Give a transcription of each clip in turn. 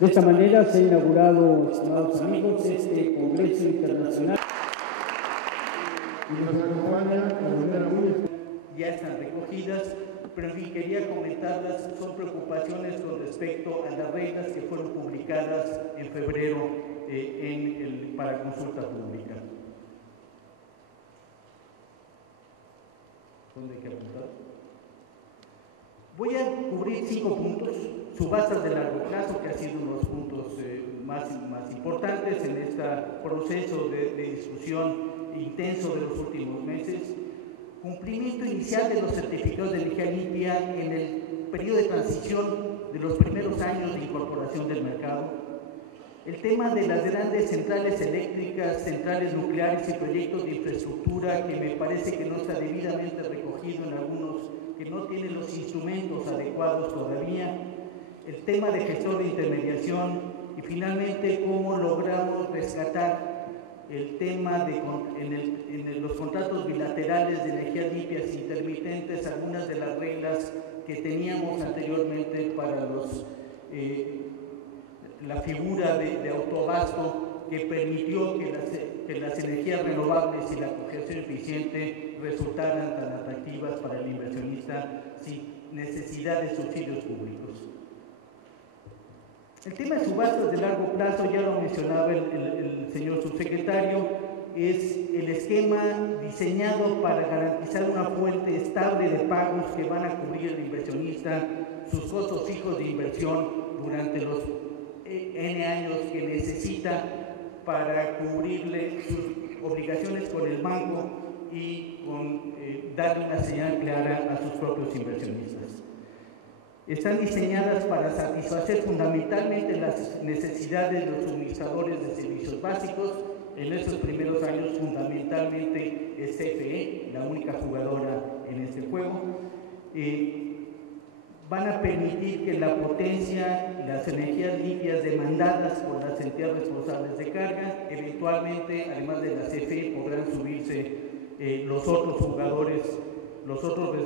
De esta manera se ha inaugurado, estimados amigos, este Congreso Internacional. Y nos acompaña de manera muy especial. Ya están recogidas, pero en fin, quería comentarlas, son preocupaciones con respecto a las reglas que fueron publicadas en febrero para consulta pública. ¿Dónde hay que apuntar? Voy a cubrir 5 puntos, subastas de largo plazo, que ha sido uno de los puntos más importantes en este proceso de discusión intenso de los últimos meses. Cumplimiento inicial de los certificados de energía limpia en el periodo de transición de los primeros años de incorporación del mercado. El tema de las grandes centrales eléctricas, centrales nucleares y proyectos de infraestructura, que me parece que no está debidamente recogido en algunos, que no tienen los instrumentos adecuados todavía. El tema de gestión de intermediación y finalmente cómo logramos rescatar el tema de en los contratos bilaterales de energías limpias intermitentes, algunas de las reglas que teníamos anteriormente para la figura de autoabasto, que permitió que las energías renovables y la cogestión eficiente resultaran tan atractivas para el inversionista sin necesidad de subsidios públicos. El tema de subastas de largo plazo, ya lo mencionaba el señor subsecretario, es el esquema diseñado para garantizar una fuente estable de pagos que van a cubrir el inversionista sus costos fijos de inversión durante los N años que necesita para cubrirle sus obligaciones con el banco y darle una señal clara a sus propios inversionistas. Están diseñadas para satisfacer fundamentalmente las necesidades de los suministradores de servicios básicos. En estos primeros años fundamentalmente es CFE, la única jugadora en este juego. Van a permitir que la potencia, las energías limpias demandadas por las entidades responsables de carga, eventualmente, además de la CFE, podrán subirse los otros jugadores, los otros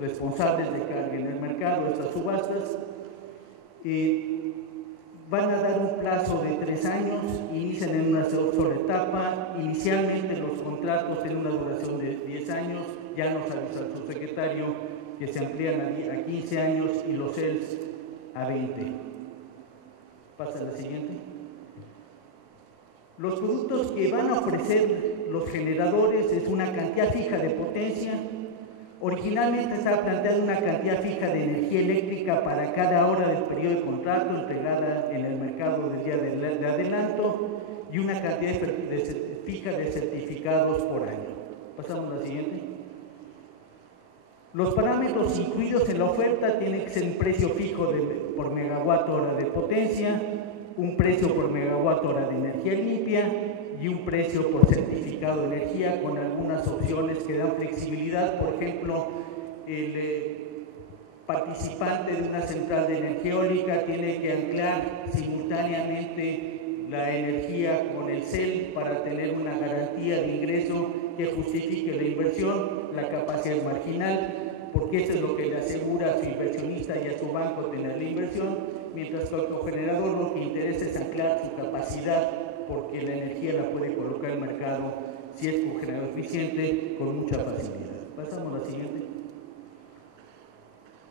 responsables de carga en el mercado, estas subastas. Van a dar un plazo de 3 años, inician en una sola etapa. Inicialmente los contratos tienen una duración de 10 años, ya nos avisó el subsecretario que se amplían a 15 años y los CELS a 20. Pasa a la siguiente. Los productos que van a ofrecer los generadores es una cantidad fija de potencia. Originalmente estaba planteada una cantidad fija de energía eléctrica para cada hora del periodo de contrato entregada en el mercado del día de adelanto y una cantidad fija de certificados por año. Pasamos a la siguiente. Los parámetros incluidos en la oferta tienen que ser un precio fijo por megawatt hora de potencia, un precio por megawatt hora de energía limpia y un precio por certificado de energía, con algunas opciones que dan flexibilidad. Por ejemplo, el participante de una central de energía eólica tiene que anclar simultáneamente la energía con el CEL para tener una garantía de ingreso que justifique la inversión. La capacidad es marginal, porque eso es lo que le asegura a su inversionista y a su banco tener la inversión, mientras que al cogenerador lo que interesa es anclar su capacidad, porque la energía la puede colocar en el mercado, si es cogenerador eficiente, con mucha facilidad. Pasamos a la siguiente.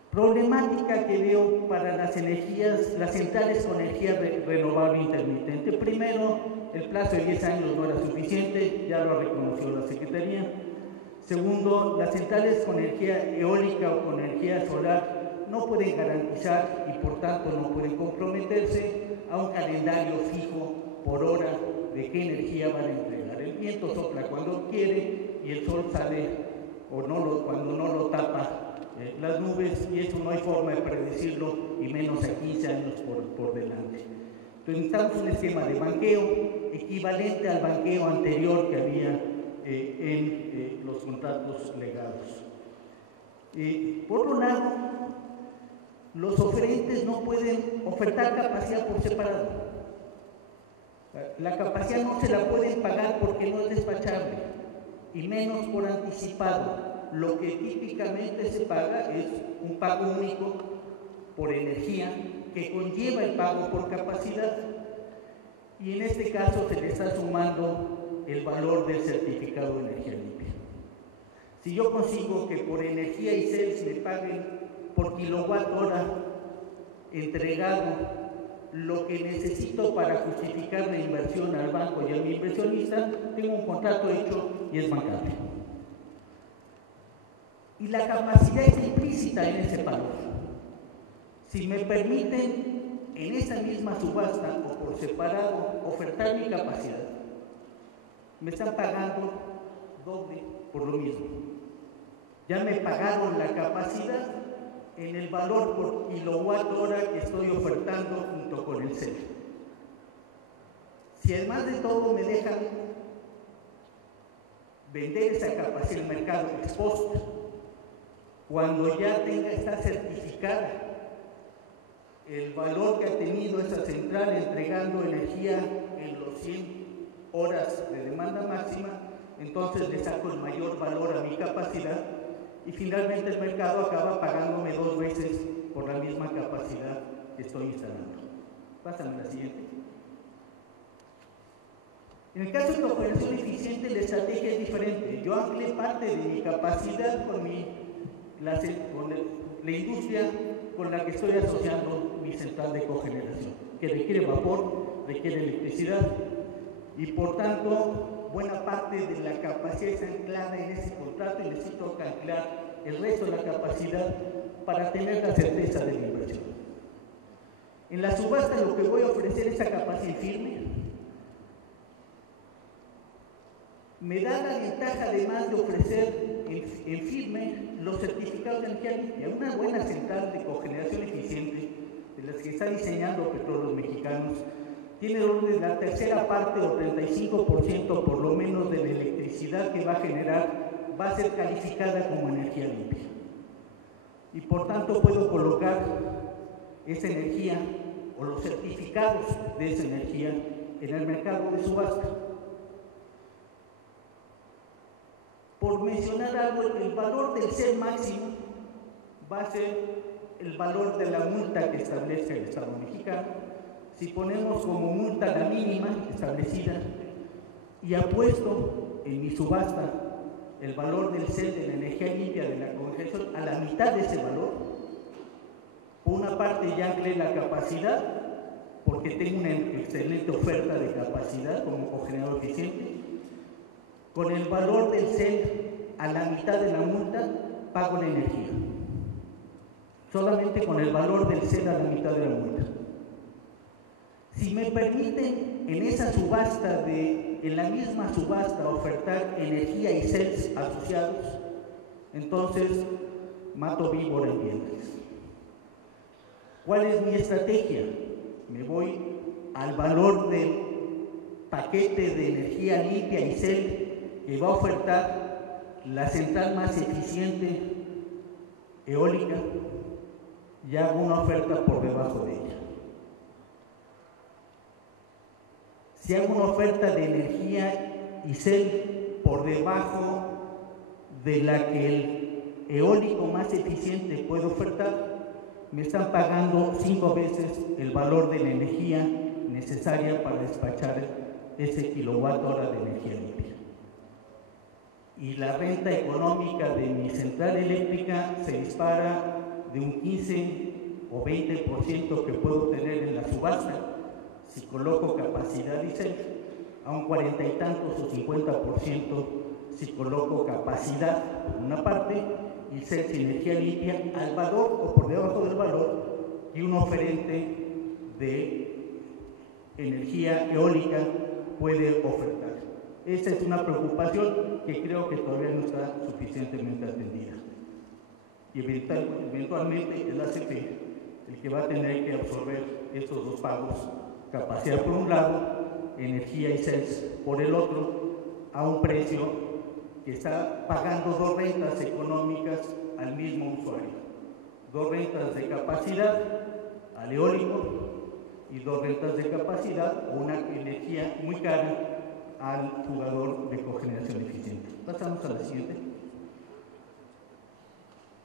Problemática que veo para las energías, las centrales con energía renovable intermitente. Primero, el plazo de 10 años no era suficiente, ya lo reconoció la Secretaría. Segundo, las centrales con energía eólica o con energía solar no pueden garantizar y por tanto no pueden comprometerse a un calendario fijo por hora de qué energía van a entregar. El viento sopla cuando quiere y el sol sale cuando no lo tapa las nubes, y eso no hay forma de predecirlo, y menos a 15 años por delante. Entonces necesitamos un esquema de banqueo equivalente al banqueo anterior que había en los contratos legados. Por otro lado, los oferentes no pueden ofertar capacidad por separado. La capacidad no se la pueden pagar porque no es despachable, y menos por anticipado. Lo que típicamente se paga es un pago único por energía que conlleva el pago por capacidad, y en este caso se le está sumando el valor del certificado de energía limpia. Si yo consigo que por energía y CELS me paguen por kilowatt hora entregado lo que necesito para justificar la inversión al banco y a mi inversionista, tengo un contrato hecho y es bancable. Y la capacidad está implícita en ese valor. Si me permiten en esa misma subasta o por separado ofertar mi capacidad, me están pagando doble por lo mismo. Ya me pagaron la capacidad en el valor por kilowatt hora que estoy ofertando junto con el CEL. Si además de todo me dejan vender esa capacidad en el mercado ex post, cuando ya está certificada el valor que ha tenido esa central entregando energía en los 100 horas de demanda máxima, entonces le saco el mayor valor a mi capacidad y finalmente el mercado acaba pagándome 2 veces por la misma capacidad que estoy instalando. Pásame la siguiente. En el caso de la operación eficiente, la estrategia es diferente. Yo anclé parte de mi capacidad con la industria con la que estoy asociando mi central de cogeneración, que requiere vapor, requiere electricidad, y por tanto buena parte de la capacidad está anclada en ese contrato y necesito anclar el resto de la capacidad para tener la certeza de la inversión. En la subasta lo que voy a ofrecer es esa capacidad firme. Me da la ventaja además de ofrecer en firme los certificados de energía limpia. Una buena central de cogeneración eficiente, de las que está diseñando Petróleos Mexicanos, tiene orden de la tercera parte o 35% por lo menos de la electricidad que va a generar, va a ser calificada como energía limpia. Y por tanto puedo colocar esa energía o los certificados de esa energía en el mercado de subasta. Por mencionar algo, el valor del CEL máximo va a ser el valor de la multa que establece el Estado mexicano. Si ponemos como multa la mínima establecida y apuesto en mi subasta el valor del CEL de la energía limpia de la congelación a la mitad de ese valor, por una parte ya anclé la capacidad porque tengo una excelente oferta de capacidad como cogenerador eficiente. Con el valor del CEL a la mitad de la multa pago la energía. Solamente con el valor del CEL a la mitad de la multa. Si me permiten en esa subasta, en la misma subasta, ofertar energía y CELs asociados, entonces mato víbora en dientes. ¿Cuál es mi estrategia? Me voy al valor del paquete de energía limpia y CEL que va a ofertar la central más eficiente eólica y hago una oferta por debajo de ella. Si hago una oferta de energía y CEL por debajo de la que el eólico más eficiente puede ofertar, me están pagando 5 veces el valor de la energía necesaria para despachar ese kilowatt hora de energía limpia. Y la renta económica de mi central eléctrica se dispara de un 15 o 20% que puedo tener en la subasta si coloco capacidad y CEL, a un 40 y tantos o 50% si coloco capacidad por una parte y CEL sin energía limpia al valor o por debajo del valor y un oferente de energía eólica puede ofertar. Esa es una preocupación que creo que todavía no está suficientemente atendida. Y eventualmente el ACP, el que va a tener que absorber estos dos pagos, capacidad por un lado, energía y CELs por el otro, a un precio que está pagando 2 rentas económicas al mismo usuario. 2 rentas de capacidad al eólico y 2 rentas de capacidad o una energía muy cara al jugador de cogeneración eficiente. Pasamos a la siguiente.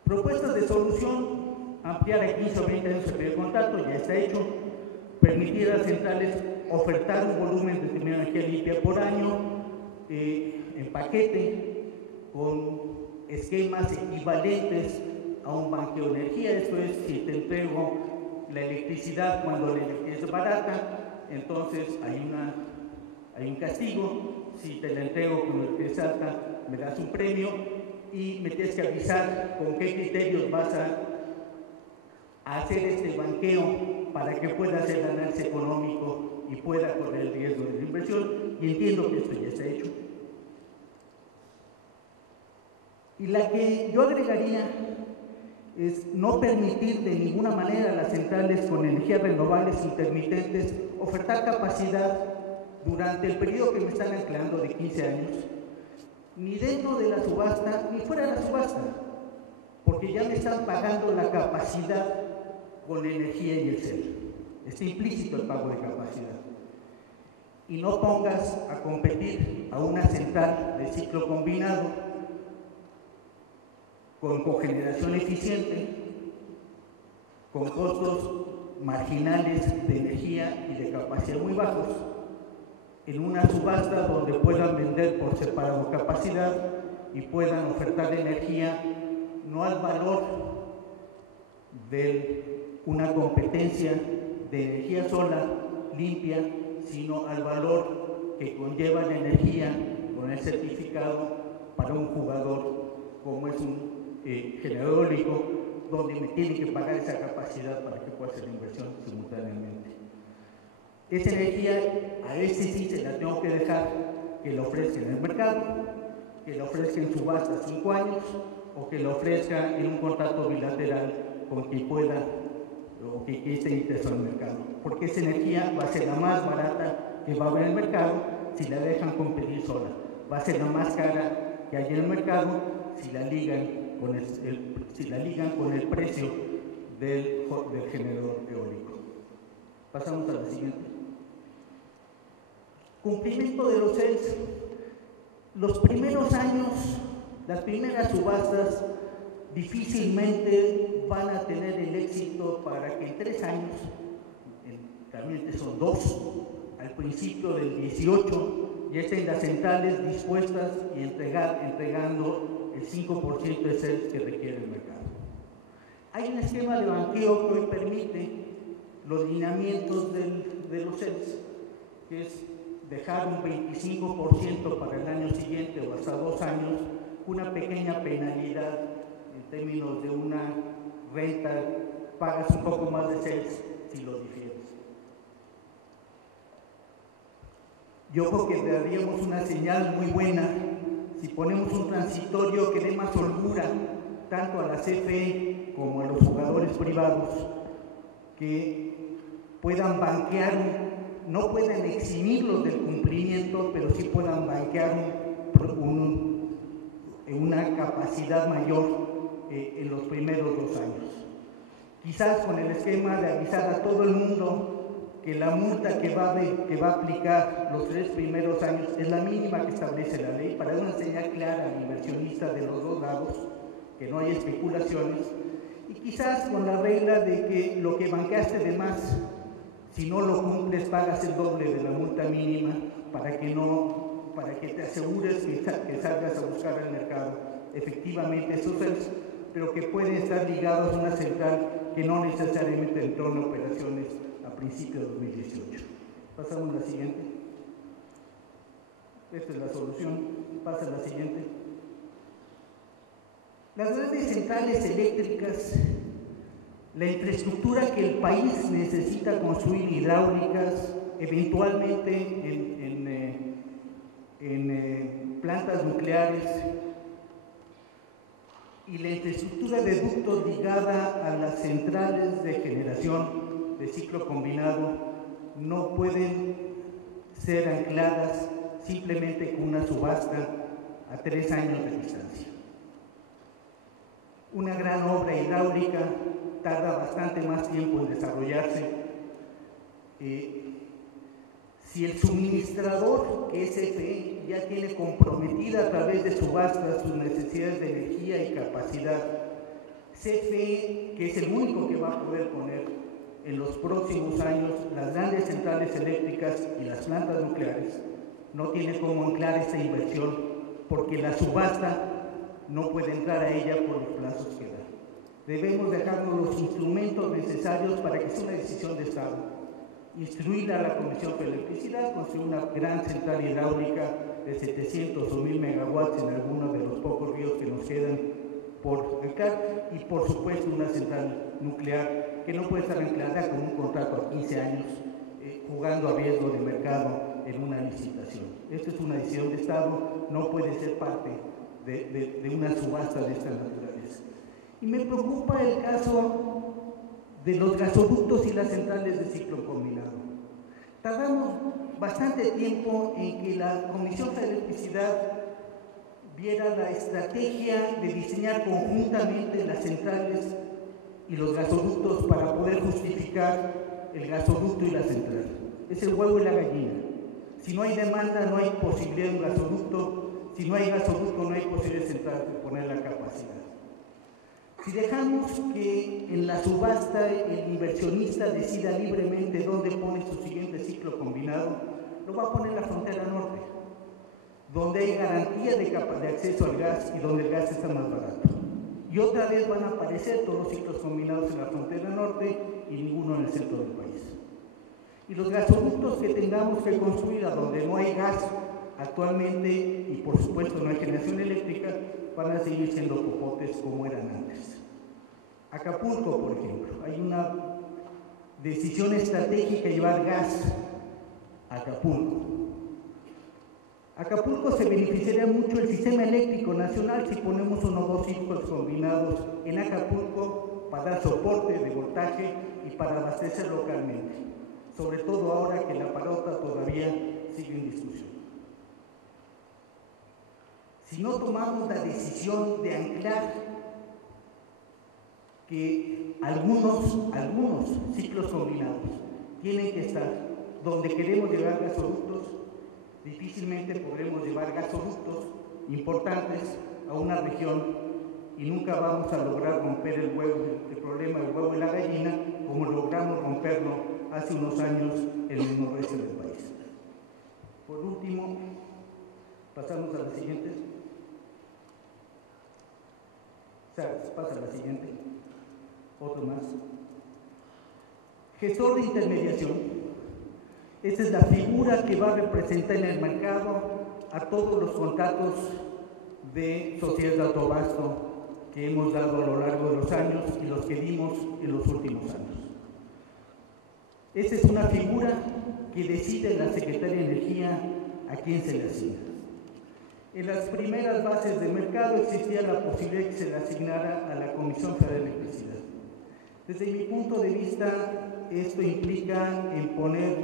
Propuestas de solución ampliar a 15 o 20 años el periodo de contrato, ya está hecho. Permitir a las centrales ofertar un volumen determinado de energía limpia por año en paquete con esquemas equivalentes a un banqueo de energía. Esto es, si te entrego la electricidad cuando la electricidad es barata, entonces hay un castigo. Si te la entrego cuando la electricidad es alta, me das un premio y me tienes que avisar con qué criterios vas a hacer este banqueo para que pueda hacer análisis económico y pueda correr el riesgo de la inversión, y entiendo que esto ya está hecho. Y la que yo agregaría es no permitir de ninguna manera a las centrales con energías renovables intermitentes ofertar capacidad durante el periodo que me están anclando de 15 años, ni dentro de la subasta ni fuera de la subasta, porque ya me están pagando la capacidad con la energía y el CEL. Está implícito el pago de capacidad. Y no pongas a competir a una central de ciclo combinado con cogeneración eficiente, con costos marginales de energía y de capacidad muy bajos, en una subasta donde puedan vender por separado capacidad y puedan ofertar energía no al valor de una competencia de energía solar limpia, sino al valor que conlleva la energía con el certificado para un jugador como es un generador eólico, donde me tiene que pagar esa capacidad para que pueda hacer la inversión simultáneamente. Esa energía a este sí se la tengo que dejar que la ofrezca en el mercado, que la ofrezca en subasta 5 años o que la ofrezca en un contrato bilateral con quien pueda o que esté interesado en el mercado, porque esa energía va a ser la más barata que va a haber en el mercado si la dejan competir sola, va a ser la más cara que hay en el mercado si la ligan con el precio del generador eólico. Pasamos a la siguiente. Cumplimiento de los CELs. Los primeros años, las primeras subastas difícilmente van a tener el éxito para que en 3 años, realmente son 2, al principio del 18, ya estén las centrales dispuestas y entregando el 5% de CELs que requiere el mercado. Hay un esquema de banqueo que hoy permite los lineamientos de los CELs, que es dejar un 25% para el año siguiente o hasta 2 años, una pequeña penalidad en términos de una renta, pagas un poco más de CELs si lo difieres. Yo creo que daríamos una señal muy buena si ponemos un transitorio que dé más holgura tanto a la CFE como a los jugadores privados, que puedan banquear, no pueden eximirlos del cumplimiento, pero sí puedan banquear una capacidad mayor en los primeros 2 años. Quizás con el esquema de avisar a todo el mundo que la multa que va a aplicar los 3 primeros años es la mínima que establece la ley, para dar una señal clara al inversionista de los 2 lados, que no hay especulaciones, y quizás con la regla de que lo que banqueaste de más, si no lo cumples, pagas el doble de la multa mínima para que te asegures que salgas a buscar al mercado efectivamente esos CELs, pero que pueden estar ligados a una central que no necesariamente entró en operaciones a principios de 2018. Pasamos a la siguiente. Esta es la solución. Pasa a la siguiente. Las redes centrales eléctricas, la infraestructura que el país necesita construir hidráulicas, eventualmente en plantas nucleares, y la infraestructura de ductos ligada a las centrales de generación de ciclo combinado no pueden ser ancladas simplemente con una subasta a 3 años de distancia. Una gran obra hidráulica tarda bastante más tiempo en desarrollarse. Si el suministrador, que es CFE, ya tiene comprometida a través de subastas sus necesidades de energía y capacidad, CFE, que es el único que va a poder poner en los próximos años las grandes centrales eléctricas y las plantas nucleares, no tiene cómo anclar esta inversión porque la subasta no puede entrar a ella por los plazos que da. Debemos dejarnos los instrumentos necesarios para que sea una decisión de Estado. Instruir a la Comisión de Electricidad, construir una gran central hidráulica de 700 o 1000 megawatts en algunos de los pocos ríos que nos quedan por acá, y por supuesto una central nuclear que no puede estar anclada con un contrato a 15 años jugando a riesgo de mercado en una licitación. Esto es una decisión de Estado, no puede ser parte de una subasta de esta naturaleza. Y me preocupa el caso de los gasoductos y las centrales de ciclo combinado. Tardamos bastante tiempo en que la Comisión de Electricidad viera la estrategia de diseñar conjuntamente las centrales y los gasoductos para poder justificar el gasoducto y la central. Es el huevo y la gallina. Si no hay demanda, no hay posibilidad de un gasoducto. Si no hay gasoducto, no hay posibilidad de central de poner la capacidad. Si dejamos que en la subasta el inversionista decida libremente dónde pone su siguiente ciclo combinado, lo va a poner en la frontera norte, donde hay garantía de acceso al gas y donde el gas está más barato. Y otra vez van a aparecer todos los ciclos combinados en la frontera norte y ninguno en el centro del país. Y los gasoductos que tengamos que construir a donde no hay gas actualmente y por supuesto no hay generación eléctrica, van a seguir siendo popotes como eran antes. Acapulco, por ejemplo, hay una decisión estratégica de llevar gas a Acapulco. Acapulco se beneficiaría mucho el sistema eléctrico nacional si ponemos uno o dos ciclos combinados en Acapulco para dar soporte de voltaje y para abastecer localmente, sobre todo ahora que la parota todavía sigue en discusión. Si no tomamos la decisión de anclar que algunos ciclos combinados tienen que estar donde queremos llevar gasoductos, difícilmente podremos llevar gasoductos importantes a una región y nunca vamos a lograr romper el problema del huevo y la gallina como logramos romperlo hace unos años en el noroeste del país. Por último, pasamos a la siguiente. Pasa a la siguiente. Otro más. Gestor de intermediación. Esta es la figura que va a representar en el mercado a todos los contratos de sociedades de autoabasto que hemos dado a lo largo de los años y los que dimos en los últimos años. Esta es una figura que decide la Secretaría de Energía a quién se le asigna. En las primeras bases de mercado existía la posibilidad de que se le asignara a la Comisión Federal de Electricidad. Desde mi punto de vista, esto implica en poner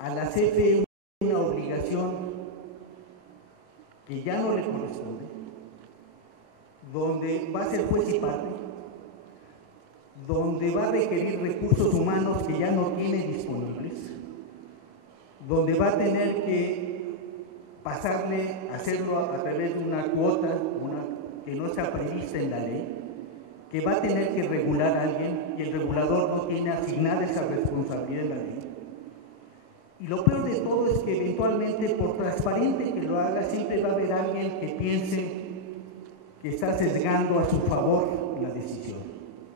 a la CFE una obligación que ya no le corresponde, donde va a ser juez y parte, donde va a requerir recursos humanos que ya no tiene disponibles, donde va a tener que hacerlo a través de una cuota que no está prevista en la ley, que va a tener que regular a alguien y el regulador no tiene asignada esa responsabilidad en la ley. Y lo peor de todo es que eventualmente, por transparente que lo haga, siempre va a haber alguien que piense que está sesgando a su favor la decisión.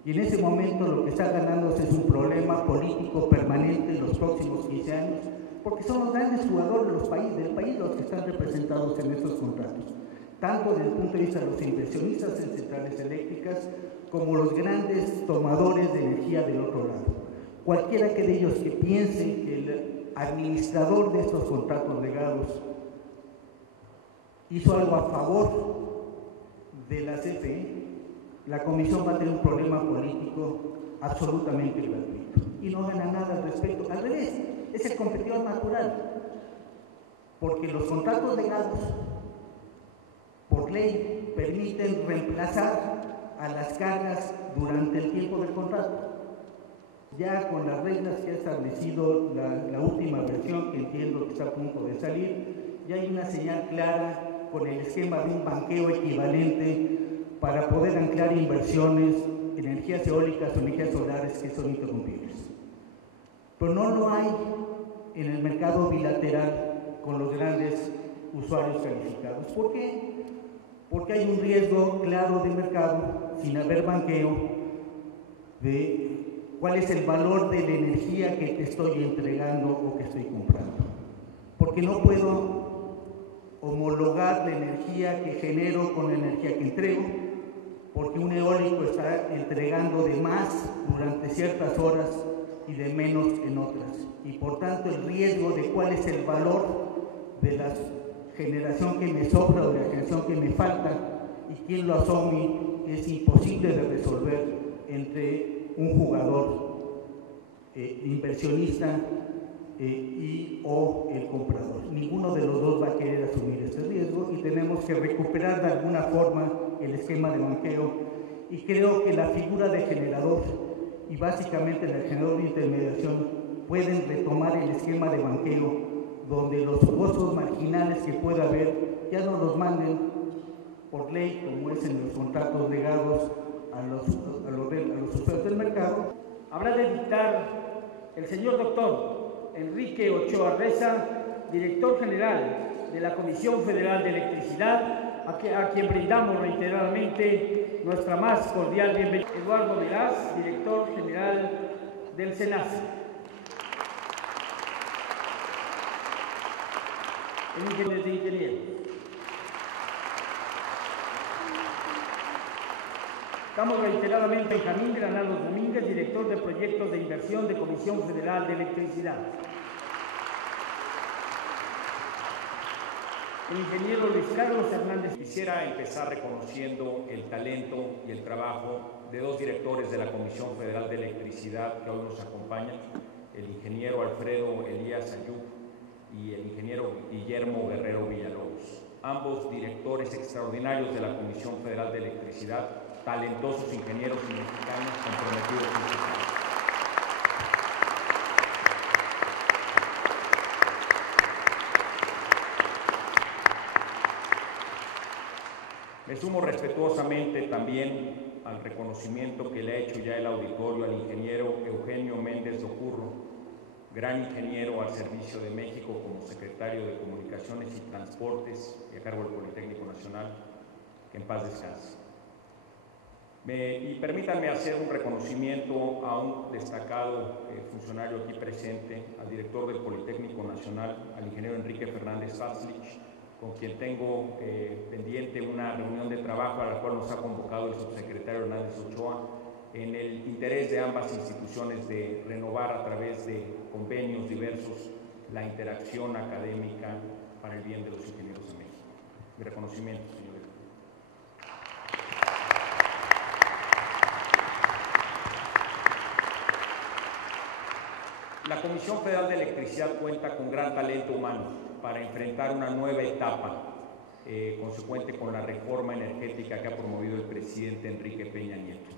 Y en ese momento lo que está ganándose es un problema político permanente en los próximos 15 años, porque son los grandes jugadores del país los que están representados en estos contratos, tanto desde el punto de vista de los inversionistas en centrales eléctricas, como los grandes tomadores de energía del otro lado. Cualquiera que de ellos que piense que el administrador de estos contratos legados hizo algo a favor de la CFE, la Comisión va a tener un problema político absolutamente gratuito y no gana nada al respecto. Al revés, es el competidor natural, porque los contratos legados, por ley, permiten reemplazar a las cargas durante el tiempo del contrato. Ya con las reglas que ha establecido la última versión, que entiendo que está a punto de salir, ya hay una señal clara con el esquema de un banqueo equivalente para poder anclar inversiones, energías eólicas o energías solares que son interrumpibles. Pero no lo hay en el mercado bilateral con los grandes usuarios calificados. ¿Por qué? Porque hay un riesgo claro de mercado, sin haber banqueo, de cuál es el valor de la energía que te estoy entregando o que estoy comprando. Porque no puedo homologar la energía que genero con la energía que entrego, porque un eólico está entregando de más durante ciertas horas y de menos en otras. Y por tanto el riesgo de cuál es el valor de la generación que me sobra o de la generación que me falta y quién lo asume es imposible de resolver entre un jugador inversionista y o el comprador. Ninguno de los dos va a querer asumir este riesgo y tenemos que recuperar de alguna forma el esquema de banqueo, y creo que la figura de generador y básicamente el generador de intermediación pueden retomar el esquema de banqueo, donde los costos marginales que pueda haber ya no los manden por ley, como es en los contratos legados a los usuarios del mercado. Habrá de dictar el señor doctor Enrique Ochoa Reza, director general de la Comisión Federal de Electricidad, a quien brindamos reiteradamente nuestra más cordial bienvenida. Eduardo Meraz, director general del SENACE. El ingeniero de ingenieros. Damos reiteradamente a Benjamín Granados Domínguez, director de proyectos de inversión de Comisión Federal de Electricidad. El ingeniero Luis Carlos Hernández. Quisiera empezar reconociendo el talento y el trabajo de dos directores de la Comisión Federal de Electricidad que hoy nos acompañan, el ingeniero Alfredo Elías Ayub y el ingeniero Guillermo Guerrero Villalobos, ambos directores extraordinarios de la Comisión Federal de Electricidad, talentosos ingenieros y mexicanos comprometidos con su país. Me sumo respetuosamente también al reconocimiento que le ha hecho ya el auditorio al ingeniero Eugenio Méndez Docurro, gran ingeniero al servicio de México como secretario de Comunicaciones y Transportes y a cargo del Politécnico Nacional, que en paz descanse. Y permítanme hacer un reconocimiento a un destacado funcionario aquí presente, al director del Politécnico Nacional, al ingeniero Enrique Fernández Faslich, con quien tengo pendiente una reunión de trabajo a la cual nos ha convocado el subsecretario Hernández Ochoa, en el interés de ambas instituciones de renovar a través de convenios diversos la interacción académica para el bien de los ingenieros de México. Mi reconocimiento, señor. La Comisión Federal de Electricidad cuenta con gran talento humano para enfrentar una nueva etapa consecuente con la reforma energética que ha promovido el presidente Enrique Peña Nieto.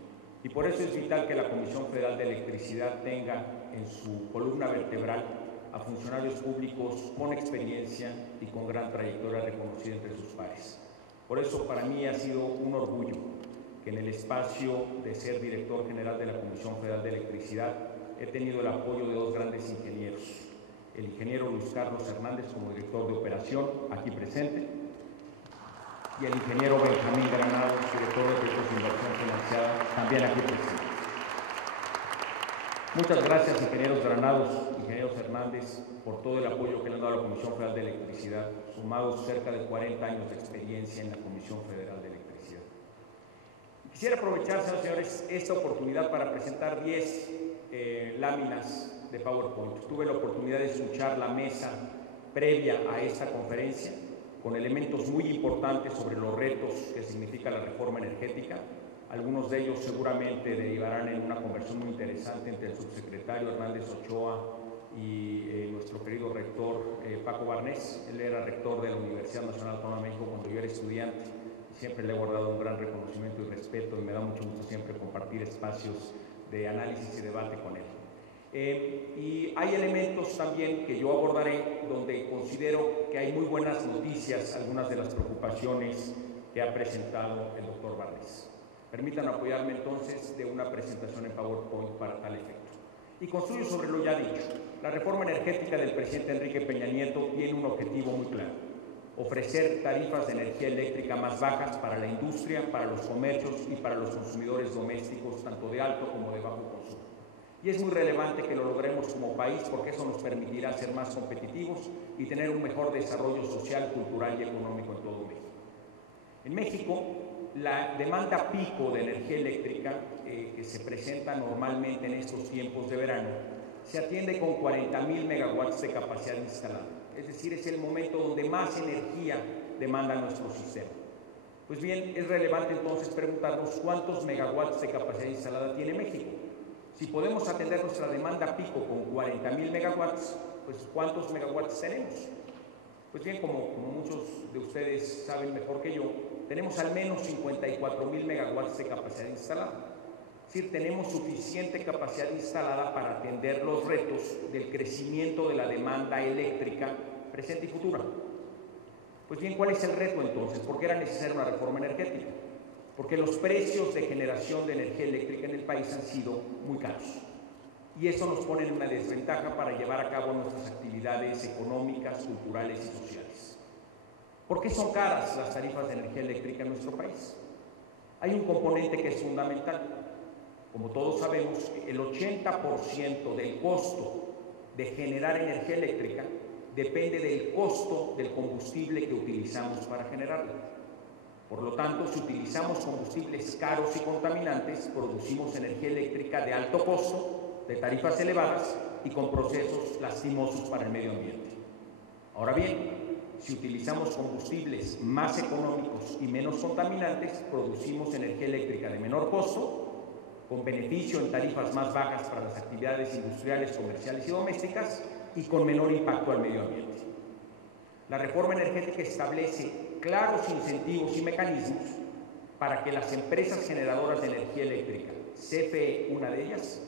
Y por eso es vital que la Comisión Federal de Electricidad tenga en su columna vertebral a funcionarios públicos con experiencia y con gran trayectoria reconocida entre sus pares. Por eso para mí ha sido un orgullo que en el espacio de ser director general de la Comisión Federal de Electricidad he tenido el apoyo de dos grandes ingenieros, el ingeniero Luis Carlos Hernández como director de operación, aquí presente, y el ingeniero Benjamín Granados, director de proyectos de inversión financiada, también aquí presente. Muchas gracias, ingenieros Granados, ingenieros Hernández, por todo el apoyo que le han dado a la Comisión Federal de Electricidad, sumados cerca de 40 años de experiencia en la Comisión Federal de Electricidad. Quisiera aprovechar, señores, esta oportunidad para presentar 10 láminas de PowerPoint. Tuve la oportunidad de escuchar la mesa previa a esta conferencia con elementos muy importantes sobre los retos que significa la reforma energética. Algunos de ellos seguramente derivarán en una conversación muy interesante entre el subsecretario Hernández Ochoa y nuestro querido rector Paco Barnés. Él era rector de la Universidad Nacional Autónoma de México cuando yo era estudiante. Siempre le he guardado un gran reconocimiento y respeto y me da mucho gusto siempre compartir espacios de análisis y debate con él. Y hay elementos también que yo abordaré donde considero que hay muy buenas noticias, algunas de las preocupaciones que ha presentado el doctor Barrés. Permítanme apoyarme entonces de una presentación en PowerPoint para tal efecto. Y construyo sobre lo ya dicho. La reforma energética del presidente Enrique Peña Nieto tiene un objetivo muy claro: ofrecer tarifas de energía eléctrica más bajas para la industria, para los comercios y para los consumidores domésticos, tanto de alto como de bajo consumo. Y es muy relevante que lo logremos como país, porque eso nos permitirá ser más competitivos y tener un mejor desarrollo social, cultural y económico en todo México. En México, la demanda pico de energía eléctrica que se presenta normalmente en estos tiempos de verano se atiende con 40,000 megawatts de capacidad instalada. Es decir, es el momento donde más energía demanda nuestro sistema. Pues bien, es relevante entonces preguntarnos cuántos megawatts de capacidad instalada tiene México. Si podemos atender nuestra demanda pico con 40,000 megawatts, pues ¿cuántos megawatts tenemos? Pues bien, como muchos de ustedes saben mejor que yo, tenemos al menos 54,000 megawatts de capacidad instalada. Es decir, tenemos suficiente capacidad instalada para atender los retos del crecimiento de la demanda eléctrica presente y futura. Pues bien, ¿cuál es el reto entonces? ¿Por qué era necesaria una reforma energética? Porque los precios de generación de energía eléctrica en el país han sido muy caros. Y eso nos pone en una desventaja para llevar a cabo nuestras actividades económicas, culturales y sociales. ¿Por qué son caras las tarifas de energía eléctrica en nuestro país? Hay un componente que es fundamental. Como todos sabemos, el 80% del costo de generar energía eléctrica depende del costo del combustible que utilizamos para generarla. Por lo tanto, si utilizamos combustibles caros y contaminantes, producimos energía eléctrica de alto costo, de tarifas elevadas y con procesos lastimosos para el medio ambiente. Ahora bien, si utilizamos combustibles más económicos y menos contaminantes, producimos energía eléctrica de menor costo, con beneficio en tarifas más bajas para las actividades industriales, comerciales y domésticas, y con menor impacto al medio ambiente. La reforma energética establece claros incentivos y mecanismos para que las empresas generadoras de energía eléctrica, CFE una de ellas,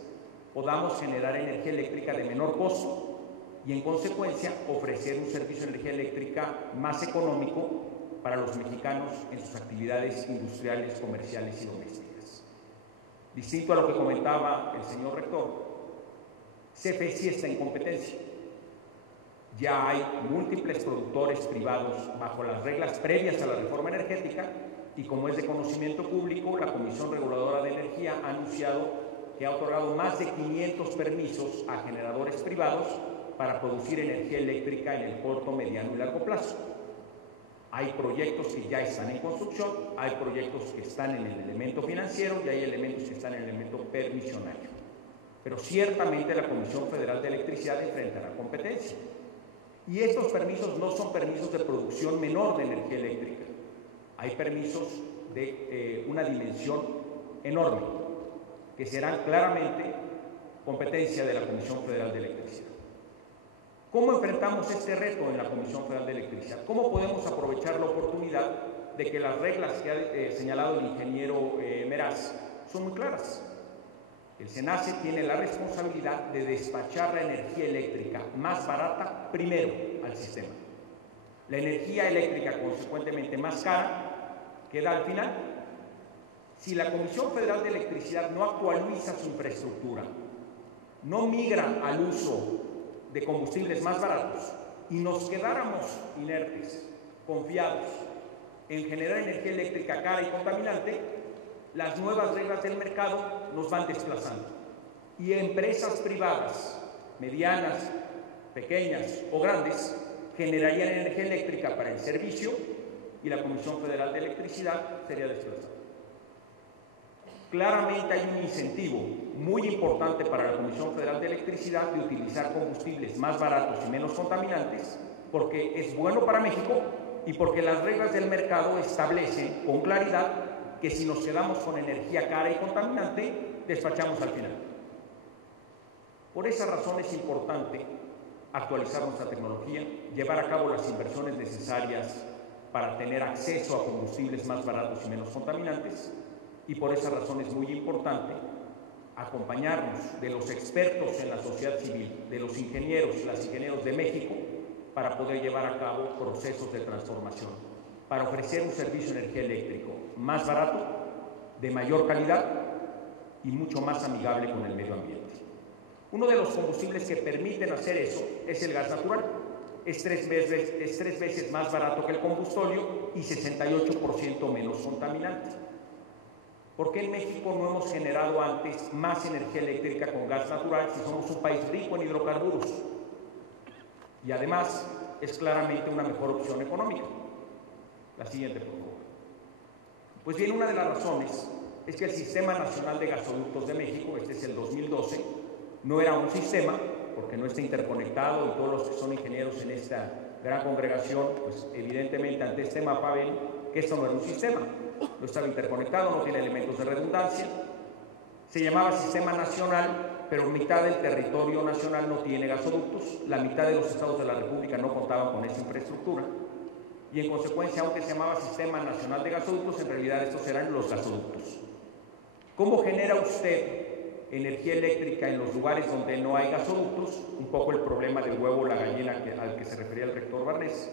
podamos generar energía eléctrica de menor costo y, en consecuencia, ofrecer un servicio de energía eléctrica más económico para los mexicanos en sus actividades industriales, comerciales y domésticas. Distinto a lo que comentaba el señor rector, CFE sí está en competencia. Ya hay múltiples productores privados bajo las reglas previas a la reforma energética y, como es de conocimiento público, la Comisión Reguladora de Energía ha anunciado que ha otorgado más de 500 permisos a generadores privados para producir energía eléctrica en el corto, mediano y largo plazo. Hay proyectos que ya están en construcción, hay proyectos que están en el elemento financiero y hay elementos que están en el elemento permisionario. Pero ciertamente la Comisión Federal de Electricidad enfrentará competencia. Y estos permisos no son permisos de producción menor de energía eléctrica. Hay permisos de una dimensión enorme, que serán claramente competencia de la Comisión Federal de Electricidad. ¿Cómo enfrentamos este reto en la Comisión Federal de Electricidad? ¿Cómo podemos aprovechar la oportunidad de que las reglas que ha señalado el ingeniero Meraz son muy claras? El SENACE tiene la responsabilidad de despachar la energía eléctrica más barata primero al sistema. La energía eléctrica, consecuentemente más cara, queda al final. Si la Comisión Federal de Electricidad no actualiza su infraestructura, no migra al uso de combustibles más baratos y nos quedáramos inertes, confiados en generar energía eléctrica cara y contaminante, las nuevas reglas del mercado nos van desplazando y empresas privadas, medianas, pequeñas o grandes, generarían energía eléctrica para el servicio y la Comisión Federal de Electricidad sería desplazada. Claramente hay un incentivo muy importante para la Comisión Federal de Electricidad de utilizar combustibles más baratos y menos contaminantes, porque es bueno para México y porque las reglas del mercado establecen con claridad que si nos quedamos con energía cara y contaminante, despachamos al final. Por esa razón es importante actualizar nuestra tecnología, llevar a cabo las inversiones necesarias para tener acceso a combustibles más baratos y menos contaminantes, y por esa razón es muy importante acompañarnos de los expertos en la sociedad civil, de los ingenieros, las ingenieros de México, para poder llevar a cabo procesos de transformación para ofrecer un servicio de energía eléctrico más barato, de mayor calidad y mucho más amigable con el medio ambiente. Uno de los combustibles que permiten hacer eso es el gas natural. Es tres veces más barato que el combustóleo y 68% menos contaminante. ¿Por qué en México no hemos generado antes más energía eléctrica con gas natural si somos un país rico en hidrocarburos? Y además es claramente una mejor opción económica. La siguiente, por favor. Pues bien, una de las razones es que el Sistema Nacional de Gasoductos de México, este es el 2012, no era un sistema, porque no está interconectado, y todos los que son ingenieros en esta gran congregación, pues evidentemente ante este mapa ven que esto no era un sistema, no estaba interconectado, no tiene elementos de redundancia. Se llamaba Sistema Nacional, pero mitad del territorio nacional no tiene gasoductos, la mitad de los estados de la República no contaban con esa infraestructura, y en consecuencia, aunque se llamaba Sistema Nacional de Gasoductos, en realidad estos eran los gasoductos. ¿Cómo genera usted energía eléctrica en los lugares donde no hay gasoductos? Un poco el problema del huevo o la gallina al que se refería el rector Barnés.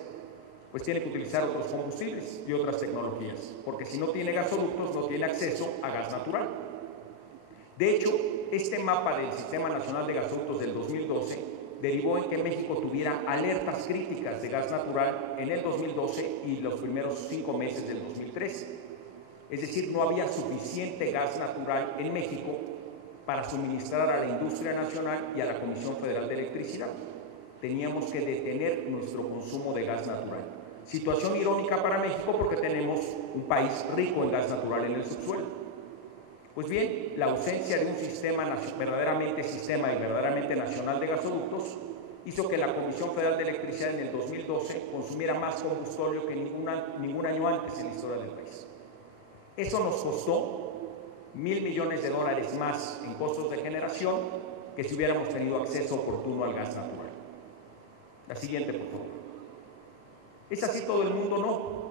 Pues tiene que utilizar otros combustibles y otras tecnologías, porque si no tiene gasoductos no tiene acceso a gas natural. De hecho, este mapa del Sistema Nacional de Gasoductos del 2012 derivó en que México tuviera alertas críticas de gas natural en el 2012 y los primeros 5 meses del 2013. Es decir, no había suficiente gas natural en México para suministrar a la industria nacional y a la Comisión Federal de Electricidad. Teníamos que detener nuestro consumo de gas natural. Situación irónica para México porque tenemos un país rico en gas natural en el subsuelo. Pues bien, la ausencia de un verdaderamente nacional de gasoductos hizo que la Comisión Federal de Electricidad en el 2012 consumiera más combustóleo que ningún año antes en la historia del país. Eso nos costó $1,000 millones más en costos de generación que si hubiéramos tenido acceso oportuno al gas natural. La siguiente, por favor. ¿Es así todo el mundo? No.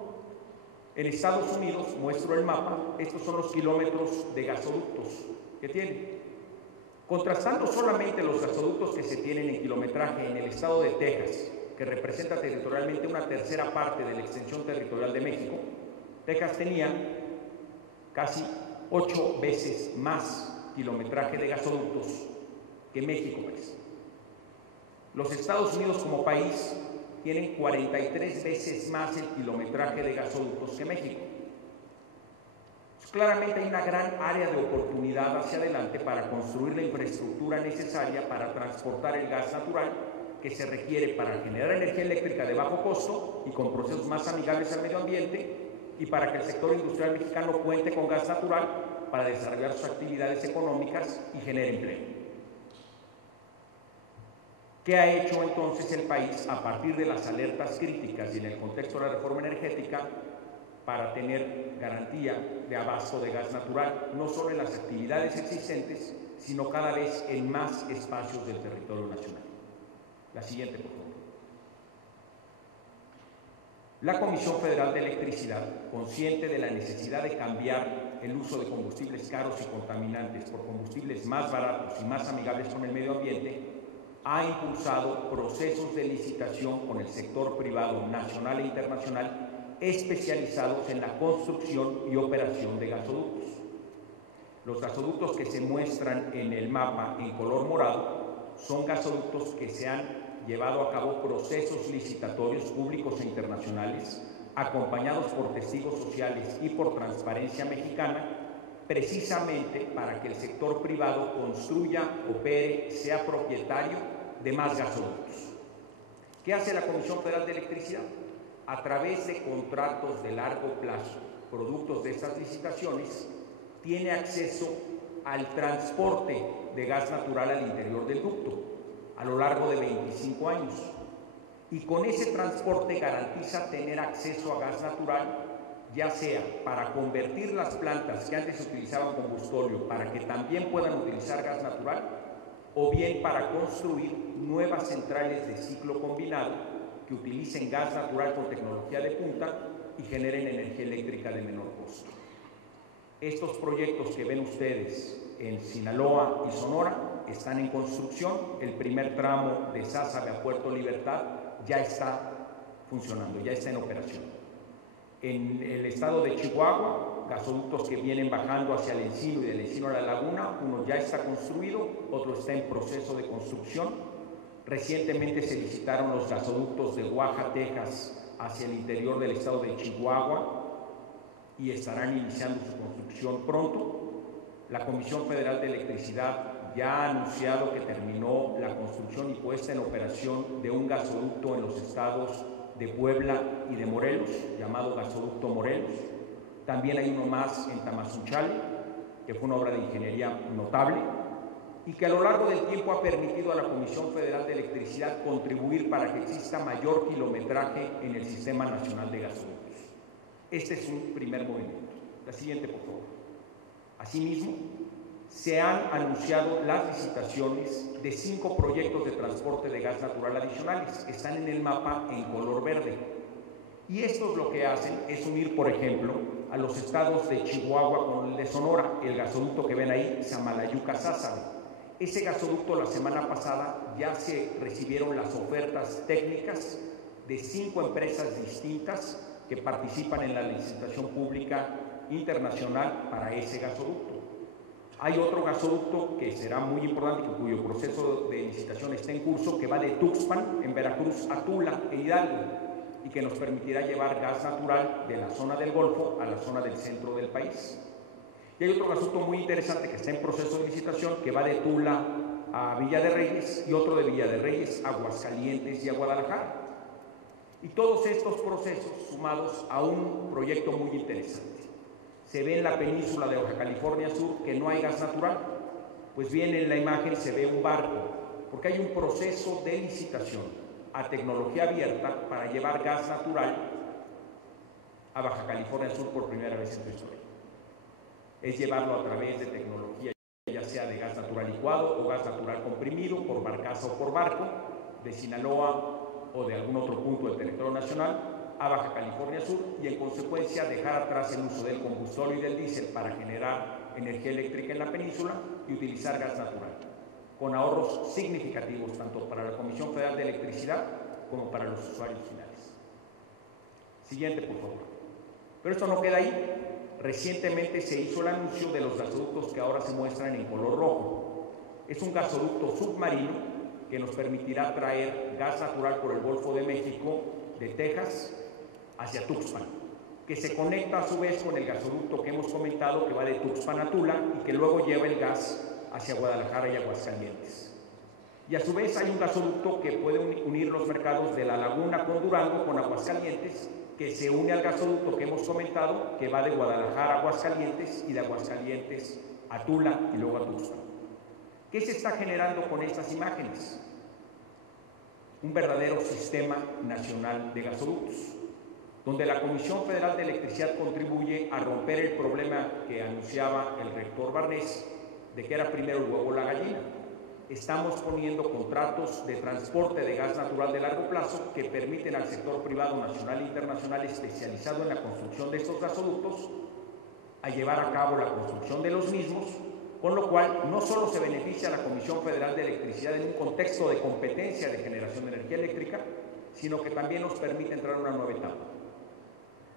En Estados Unidos, muestro el mapa, estos son los kilómetros de gasoductos que tienen. Contrastando solamente los gasoductos que se tienen en kilometraje en el estado de Texas, que representa territorialmente una tercera parte de la extensión territorial de México, Texas tenía casi 8 veces más kilometraje de gasoductos que México. Los Estados Unidos como país tienen 43 veces más el kilometraje de gasoductos que México. Pues claramente hay una gran área de oportunidad hacia adelante para construir la infraestructura necesaria para transportar el gas natural que se requiere para generar energía eléctrica de bajo costo y con procesos más amigables al medio ambiente, y para que el sector industrial mexicano cuente con gas natural para desarrollar sus actividades económicas y genere empleo. ¿Qué ha hecho entonces el país a partir de las alertas críticas y en el contexto de la reforma energética para tener garantía de abasto de gas natural, no solo en las actividades existentes, sino cada vez en más espacios del territorio nacional? La siguiente, por favor. La Comisión Federal de Electricidad, consciente de la necesidad de cambiar el uso de combustibles caros y contaminantes por combustibles más baratos y más amigables con el medio ambiente, ha impulsado procesos de licitación con el sector privado nacional e internacional especializados en la construcción y operación de gasoductos. Los gasoductos que se muestran en el mapa en color morado son gasoductos que se han llevado a cabo procesos licitatorios públicos e internacionales, acompañados por testigos sociales y por Transparencia Mexicana, precisamente para que el sector privado construya, opere, sea propietario de más gasoductos. ¿Qué hace la Comisión Federal de Electricidad? A través de contratos de largo plazo, productos de estas licitaciones, tiene acceso al transporte de gas natural al interior del ducto a lo largo de 25 años. Y con ese transporte garantiza tener acceso a gas natural, ya sea para convertir las plantas que antes utilizaban combustóleo para que también puedan utilizar gas natural, o bien para construir nuevas centrales de ciclo combinado que utilicen gas natural con tecnología de punta y generen energía eléctrica de menor costo. Estos proyectos que ven ustedes en Sinaloa y Sonora están en construcción. El primer tramo de Sázabe a Puerto Libertad ya está funcionando, ya está en operación. En el estado de Chihuahua, gasoductos que vienen bajando hacia el Encino y del Encino a la Laguna, uno ya está construido, otro está en proceso de construcción. Recientemente se licitaron los gasoductos de Oaxaca, Texas, hacia el interior del estado de Chihuahua y estarán iniciando su construcción pronto. La Comisión Federal de Electricidad ya ha anunciado que terminó la construcción y puesta en operación de un gasoducto en los estados de Puebla y de Morelos, llamado Gasoducto Morelos. También hay uno más en Tamazunchale, que fue una obra de ingeniería notable y que a lo largo del tiempo ha permitido a la Comisión Federal de Electricidad contribuir para que exista mayor kilometraje en el Sistema Nacional de Gasoductos. Este es un primer movimiento. La siguiente, por favor. Asimismo, se han anunciado las licitaciones de 5 proyectos de transporte de gas natural adicionales. Están en el mapa en color verde. Y estos lo que hacen es unir, por ejemplo, a los estados de Chihuahua con el de Sonora, el gasoducto que ven ahí, Samalayuca-Sázabe. Ese gasoducto la semana pasada ya se recibieron las ofertas técnicas de 5 empresas distintas que participan en la licitación pública internacional para ese gasoducto. Hay otro gasoducto que será muy importante, cuyo proceso de licitación está en curso, que va de Tuxpan, en Veracruz, a Tula, en Hidalgo, y que nos permitirá llevar gas natural de la zona del Golfo a la zona del centro del país. Y hay otro gasoducto muy interesante que está en proceso de licitación, que va de Tula a Villa de Reyes, y otro de Villa de Reyes a Aguascalientes y a Guadalajara. Y todos estos procesos sumados a un proyecto muy interesante. Se ve en la península de Baja California Sur que no hay gas natural. Pues bien, en la imagen se ve un barco, porque hay un proceso de licitación a tecnología abierta para llevar gas natural a Baja California Sur por primera vez en su historia. Es llevarlo a través de tecnología, ya sea de gas natural licuado o gas natural comprimido, por barcaza o por barco, de Sinaloa o de algún otro punto del territorio nacional, a Baja California Sur, y en consecuencia dejar atrás el uso del combustible y del diésel para generar energía eléctrica en la península y utilizar gas natural, con ahorros significativos tanto para la Comisión Federal de Electricidad como para los usuarios finales. Siguiente, por favor. Pero esto no queda ahí. Recientemente se hizo el anuncio de los gasoductos que ahora se muestran en color rojo. Es un gasoducto submarino que nos permitirá traer gas natural por el Golfo de México, de Texas, hacia Tuxpan, que se conecta a su vez con el gasoducto que hemos comentado, que va de Tuxpan a Tula y que luego lleva el gas hacia Guadalajara y Aguascalientes. Y a su vez hay un gasoducto que puede unir los mercados de La Laguna con Durango, con Aguascalientes, que se une al gasoducto que hemos comentado, que va de Guadalajara a Aguascalientes y de Aguascalientes a Tula y luego a Tuxpan. ¿Qué se está generando con estas imágenes? Un verdadero sistema nacional de gasoductos, donde la Comisión Federal de Electricidad contribuye a romper el problema que anunciaba el rector Barnés, de que era primero el huevo o la gallina. Estamos poniendo contratos de transporte de gas natural de largo plazo que permiten al sector privado nacional e internacional especializado en la construcción de estos gasoductos a llevar a cabo la construcción de los mismos, con lo cual no solo se beneficia a la Comisión Federal de Electricidad en un contexto de competencia de generación de energía eléctrica, sino que también nos permite entrar a una nueva etapa.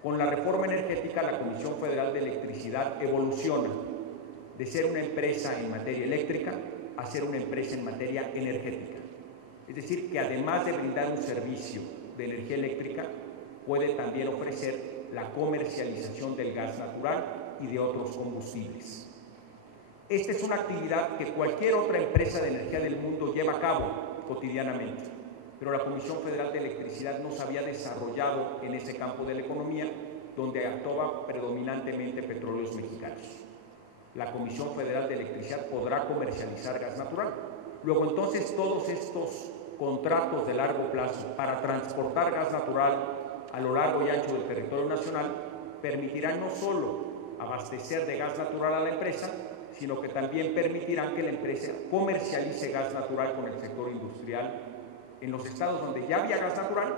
Con la reforma energética, la Comisión Federal de Electricidad evoluciona de ser una empresa en materia eléctrica a ser una empresa en materia energética. Es decir, que además de brindar un servicio de energía eléctrica, puede también ofrecer la comercialización del gas natural y de otros combustibles. Esta es una actividad que cualquier otra empresa de energía del mundo lleva a cabo cotidianamente, pero la Comisión Federal de Electricidad no se había desarrollado en ese campo de la economía, donde actuaba predominantemente petróleos mexicanos. La Comisión Federal de Electricidad podrá comercializar gas natural. Luego, entonces, todos estos contratos de largo plazo para transportar gas natural a lo largo y ancho del territorio nacional permitirán no solo abastecer de gas natural a la empresa, sino que también permitirán que la empresa comercialice gas natural con el sector industrial en los estados donde ya había gas natural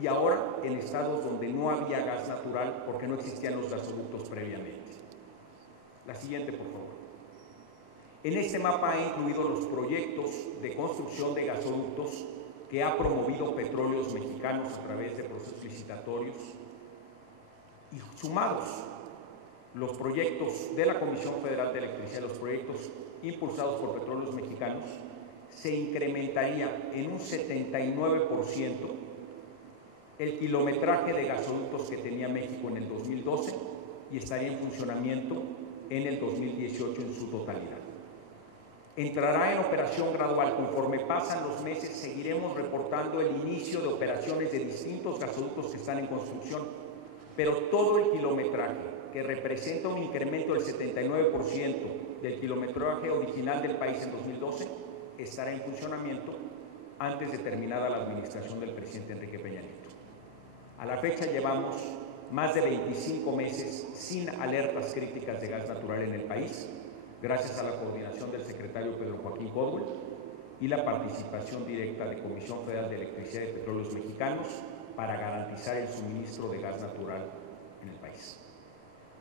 y ahora en estados donde no había gas natural porque no existían los gasoductos previamente. La siguiente, por favor. En este mapa he incluido los proyectos de construcción de gasoductos que ha promovido Petróleos Mexicanos a través de procesos licitatorios. Y sumados los proyectos de la Comisión Federal de Electricidad, los proyectos impulsados por Petróleos Mexicanos, se incrementaría en un 79% el kilometraje de gasoductos que tenía México en el 2012 y estaría en funcionamiento en el 2018 en su totalidad. Entrará en operación gradual. Conforme pasan los meses, seguiremos reportando el inicio de operaciones de distintos gasoductos que están en construcción, pero todo el kilometraje, que representa un incremento del 79% del kilometraje original del país en 2012, estará en funcionamiento antes de terminada la administración del presidente Enrique Peña Nieto. A la fecha llevamos más de 25 meses sin alertas críticas de gas natural en el país, gracias a la coordinación del secretario Pedro Joaquín Codwell y la participación directa de Comisión Federal de Electricidad y Petróleos Mexicanos para garantizar el suministro de gas natural en el país.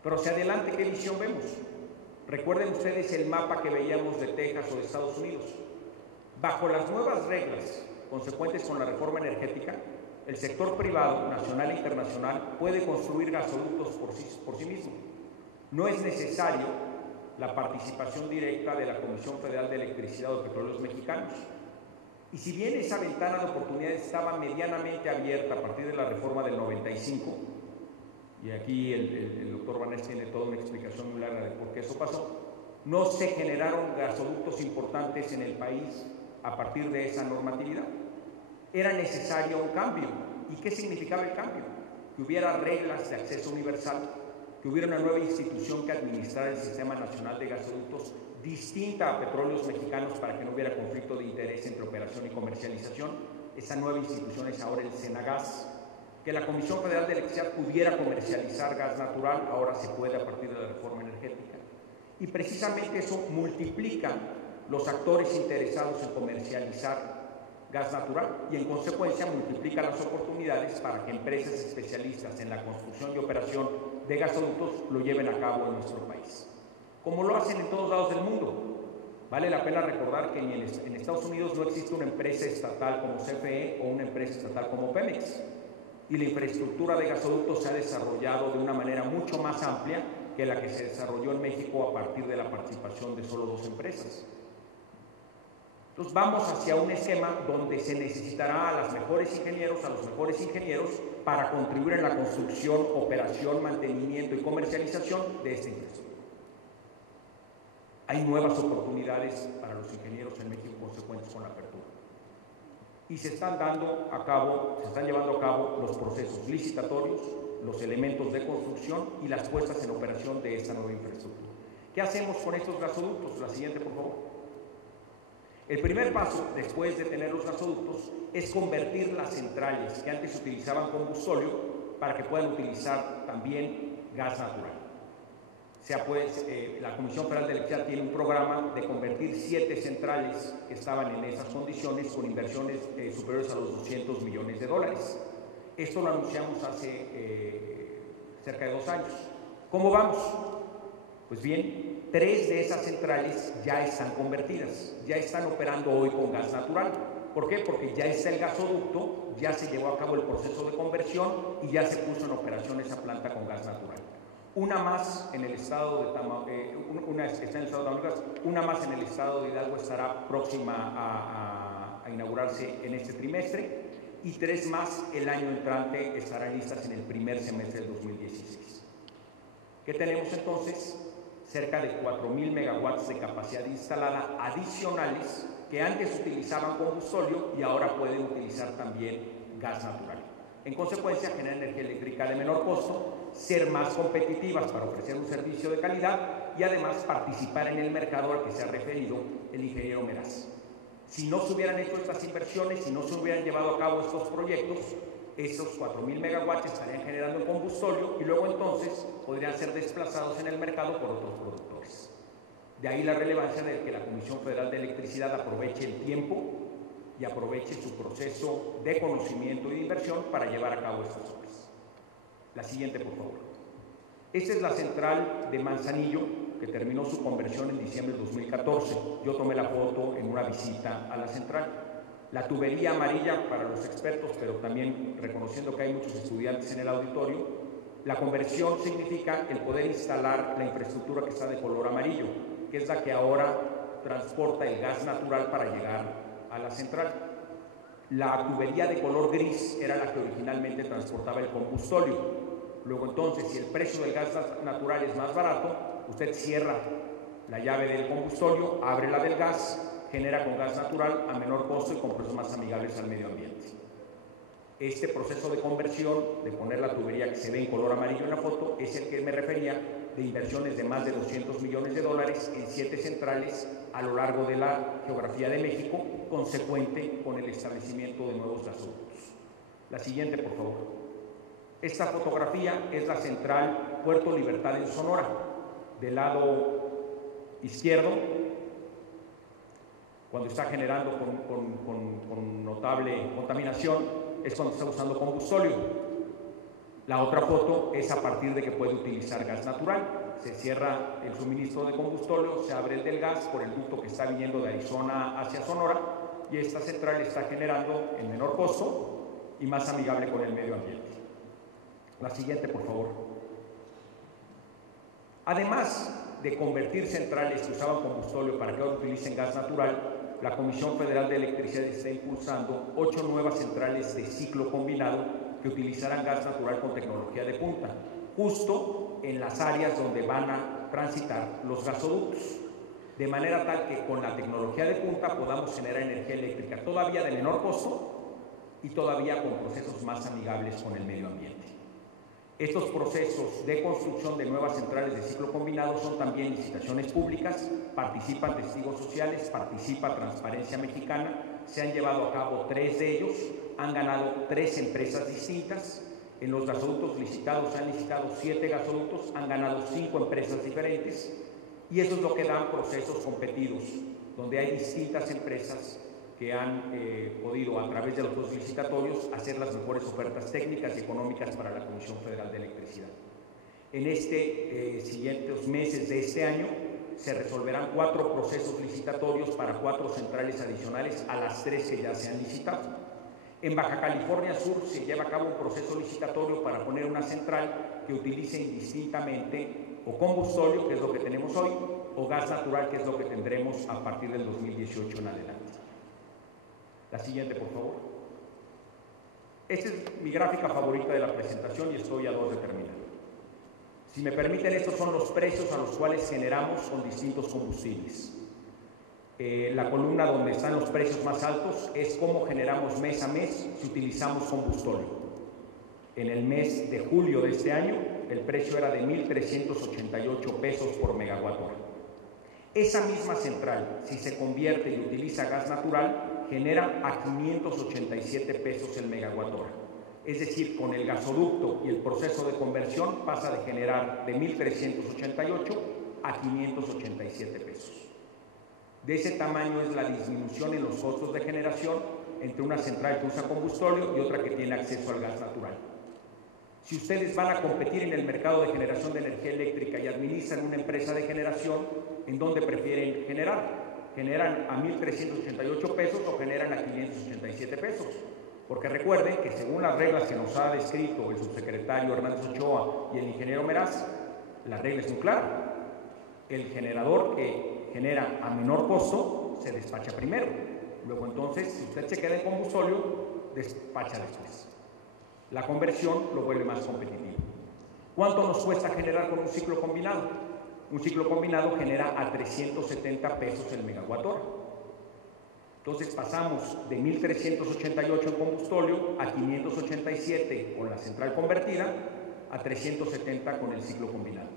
Pero hacia adelante, ¿qué visión vemos? Recuerden ustedes el mapa que veíamos de Texas o de Estados Unidos. Bajo las nuevas reglas consecuentes con la reforma energética, el sector privado, nacional e internacional, puede construir gasoductos por sí mismo. No es necesario la participación directa de la Comisión Federal de Electricidad o de Petróleos Mexicanos. Y si bien esa ventana de oportunidad estaba medianamente abierta a partir de la reforma del 95, y aquí el doctor Vanés tiene toda una explicación muy larga de por qué eso pasó, no se generaron gasoductos importantes en el país a partir de esa normatividad. Era necesario un cambio. ¿Y qué significaba el cambio? Que hubiera reglas de acceso universal, que hubiera una nueva institución que administrara el Sistema Nacional de Gasoductos distinta a Petróleos Mexicanos para que no hubiera conflicto de interés entre operación y comercialización. Esa nueva institución es ahora el Senagas. Que la Comisión Federal de Electricidad pudiera comercializar gas natural, ahora se puede a partir de la reforma energética. Y precisamente eso multiplica los actores interesados en comercializar gas natural y en consecuencia multiplica las oportunidades para que empresas especialistas en la construcción y operación de gasoductos lo lleven a cabo en nuestro país, como lo hacen en todos lados del mundo. Vale la pena recordar que en Estados Unidos no existe una empresa estatal como CFE o una empresa estatal como Pemex, y la infraestructura de gasoductos se ha desarrollado de una manera mucho más amplia que la que se desarrolló en México a partir de la participación de solo 2 empresas. Entonces vamos hacia un esquema donde se necesitará a los mejores ingenieros para contribuir en la construcción, operación, mantenimiento y comercialización de esta infraestructura. Hay nuevas oportunidades para los ingenieros en México consecuentes con la apertura. Y se están llevando a cabo los procesos licitatorios, los elementos de construcción y las puestas en operación de esta nueva infraestructura. ¿Qué hacemos con estos gasoductos? La siguiente, por favor. El primer paso, después de tener los gasoductos, es convertir las centrales que antes utilizaban combustóleo para que puedan utilizar también gas natural. La Comisión Federal de Electricidad tiene un programa de convertir 7 centrales que estaban en esas condiciones con inversiones superiores a los $200 millones. Esto lo anunciamos hace cerca de 2 años. ¿Cómo vamos? Pues bien, 3 de esas centrales ya están convertidas, ya están operando hoy con gas natural. ¿Por qué? Porque ya está el gasoducto, ya se llevó a cabo el proceso de conversión y ya se puso en operación esa planta con gas natural. Una más en el estado de Tamaulipas, una más en el estado de Hidalgo estará próxima a inaugurarse en este trimestre y 3 más el año entrante estarán listas en el primer semestre del 2016. ¿Qué tenemos entonces? Cerca de 4,000 megawatts de capacidad instalada adicionales que antes utilizaban combustóleo y ahora pueden utilizar también gas natural. En consecuencia, generan energía eléctrica de menor costo, ser más competitivas para ofrecer un servicio de calidad y además participar en el mercado al que se ha referido el ingeniero Meraz. Si no se hubieran hecho estas inversiones, si no se hubieran llevado a cabo estos proyectos, esos 4,000 megawatts estarían generando combustóleo y luego entonces podrían ser desplazados en el mercado por otros productores. De ahí la relevancia de que la Comisión Federal de Electricidad aproveche el tiempo y aproveche su proceso de conocimiento y de inversión para llevar a cabo estas obras. La siguiente, por favor. Esta es la central de Manzanillo, que terminó su conversión en diciembre de 2014. Yo tomé la foto en una visita a la central. La tubería amarilla, para los expertos, pero también reconociendo que hay muchos estudiantes en el auditorio, La conversión significa el poder instalar la infraestructura que está de color amarillo, que es la que ahora transporta el gas natural para llegar a la central. La tubería de color gris era la que originalmente transportaba el combustóleo. Luego entonces, si el precio del gas natural es más barato, usted cierra la llave del combustóleo, abre la del gas, genera con gas natural a menor costo y con precios más amigables al medio ambiente. Este proceso de conversión, de poner la tubería que se ve en color amarillo en la foto, es el que me refería, de inversiones de más de $200 millones en 7 centrales a lo largo de la geografía de México, consecuente con el establecimiento de nuevos gasoductos. La siguiente, por favor. Esta fotografía es la central Puerto Libertad en Sonora. Del lado izquierdo, cuando está generando con notable contaminación, es cuando está usando combustóleo. La otra foto es a partir de que puede utilizar gas natural. Se cierra el suministro de combustóleo, se abre el del gas por el ducto que está viniendo de Arizona hacia Sonora y esta central está generando en menor costo y más amigable con el medio ambiente. La siguiente, por favor. Además de convertir centrales que usaban combustóleo para que ahora utilicen gas natural, la Comisión Federal de Electricidad está impulsando 8 nuevas centrales de ciclo combinado que utilizarán gas natural con tecnología de punta, justo en las áreas donde van a transitar los gasoductos, de manera tal que con la tecnología de punta podamos generar energía eléctrica todavía de menor costo y todavía con procesos más amigables con el medio ambiente. Estos procesos de construcción de nuevas centrales de ciclo combinado son también licitaciones públicas, participan testigos sociales, participa Transparencia Mexicana, se han llevado a cabo 3 de ellos, han ganado 3 empresas distintas, en los gasoductos licitados se han licitado 7 gasoductos, han ganado 5 empresas diferentes y eso es lo que dan procesos competidos, donde hay distintas empresas que han podido, a través de los procesos licitatorios, hacer las mejores ofertas técnicas y económicas para la Comisión Federal de Electricidad. En siguientes meses de este año se resolverán 4 procesos licitatorios para 4 centrales adicionales a las 3 que ya se han licitado. En Baja California Sur se lleva a cabo un proceso licitatorio para poner una central que utilice indistintamente o combustóleo, que es lo que tenemos hoy, o gas natural, que es lo que tendremos a partir del 2018 en adelante. La siguiente, por favor. Esta es mi gráfica favorita de la presentación y estoy a 2 de terminar. Si me permiten, estos son los precios a los cuales generamos con distintos combustibles. La columna donde están los precios más altos es cómo generamos mes a mes si utilizamos combustóleo. En el mes de julio de este año, el precio era de 1,388 pesos por megawatt hora. Esa misma central, si se convierte y utiliza gas natural, genera a 587 pesos el megawatt hora. Es decir, con el gasoducto y el proceso de conversión pasa de generar de 1,388 a 587 pesos. De ese tamaño es la disminución en los costos de generación entre una central que usa combustóleo y otra que tiene acceso al gas natural. Si ustedes van a competir en el mercado de generación de energía eléctrica y administran una empresa de generación, ¿en dónde prefieren generar? ¿Generan a 1,388 pesos o generan a 587 pesos? Porque recuerden que según las reglas que nos ha descrito el subsecretario Hernández Ochoa y el ingeniero Meraz, la regla es muy clara. El generador que genera a menor costo se despacha primero. Luego entonces, si usted se queda en combustóleo, despacha después. La conversión lo vuelve más competitivo. ¿Cuánto nos cuesta generar con un ciclo combinado? Un ciclo combinado genera a 370 pesos el megawatt hora. Entonces pasamos de 1,388 en combustóleo a 587 con la central convertida, a 370 con el ciclo combinado.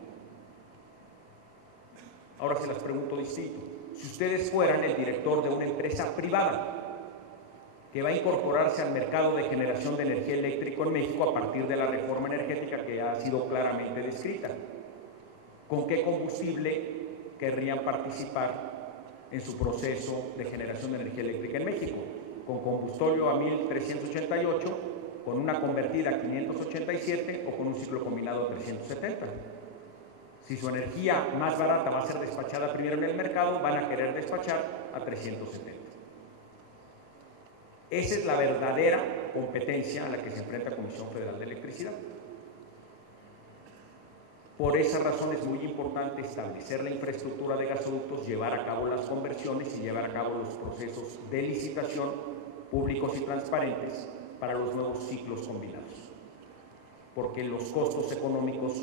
Ahora se las pregunto distinto. Si ustedes fueran el director de una empresa privada que va a incorporarse al mercado de generación de energía eléctrica en México a partir de la reforma energética que ha sido claramente descrita, ¿con qué combustible querrían participar en su proceso de generación de energía eléctrica en México? ¿Con combustóleo a 1,388, con una convertida a 587 o con un ciclo combinado a 370? Si su energía más barata va a ser despachada primero en el mercado, van a querer despachar a 370. Esa es la verdadera competencia a la que se enfrenta la Comisión Federal de Electricidad. Por esa razón es muy importante establecer la infraestructura de gasoductos, llevar a cabo las conversiones y llevar a cabo los procesos de licitación públicos y transparentes para los nuevos ciclos combinados, porque los costos económicos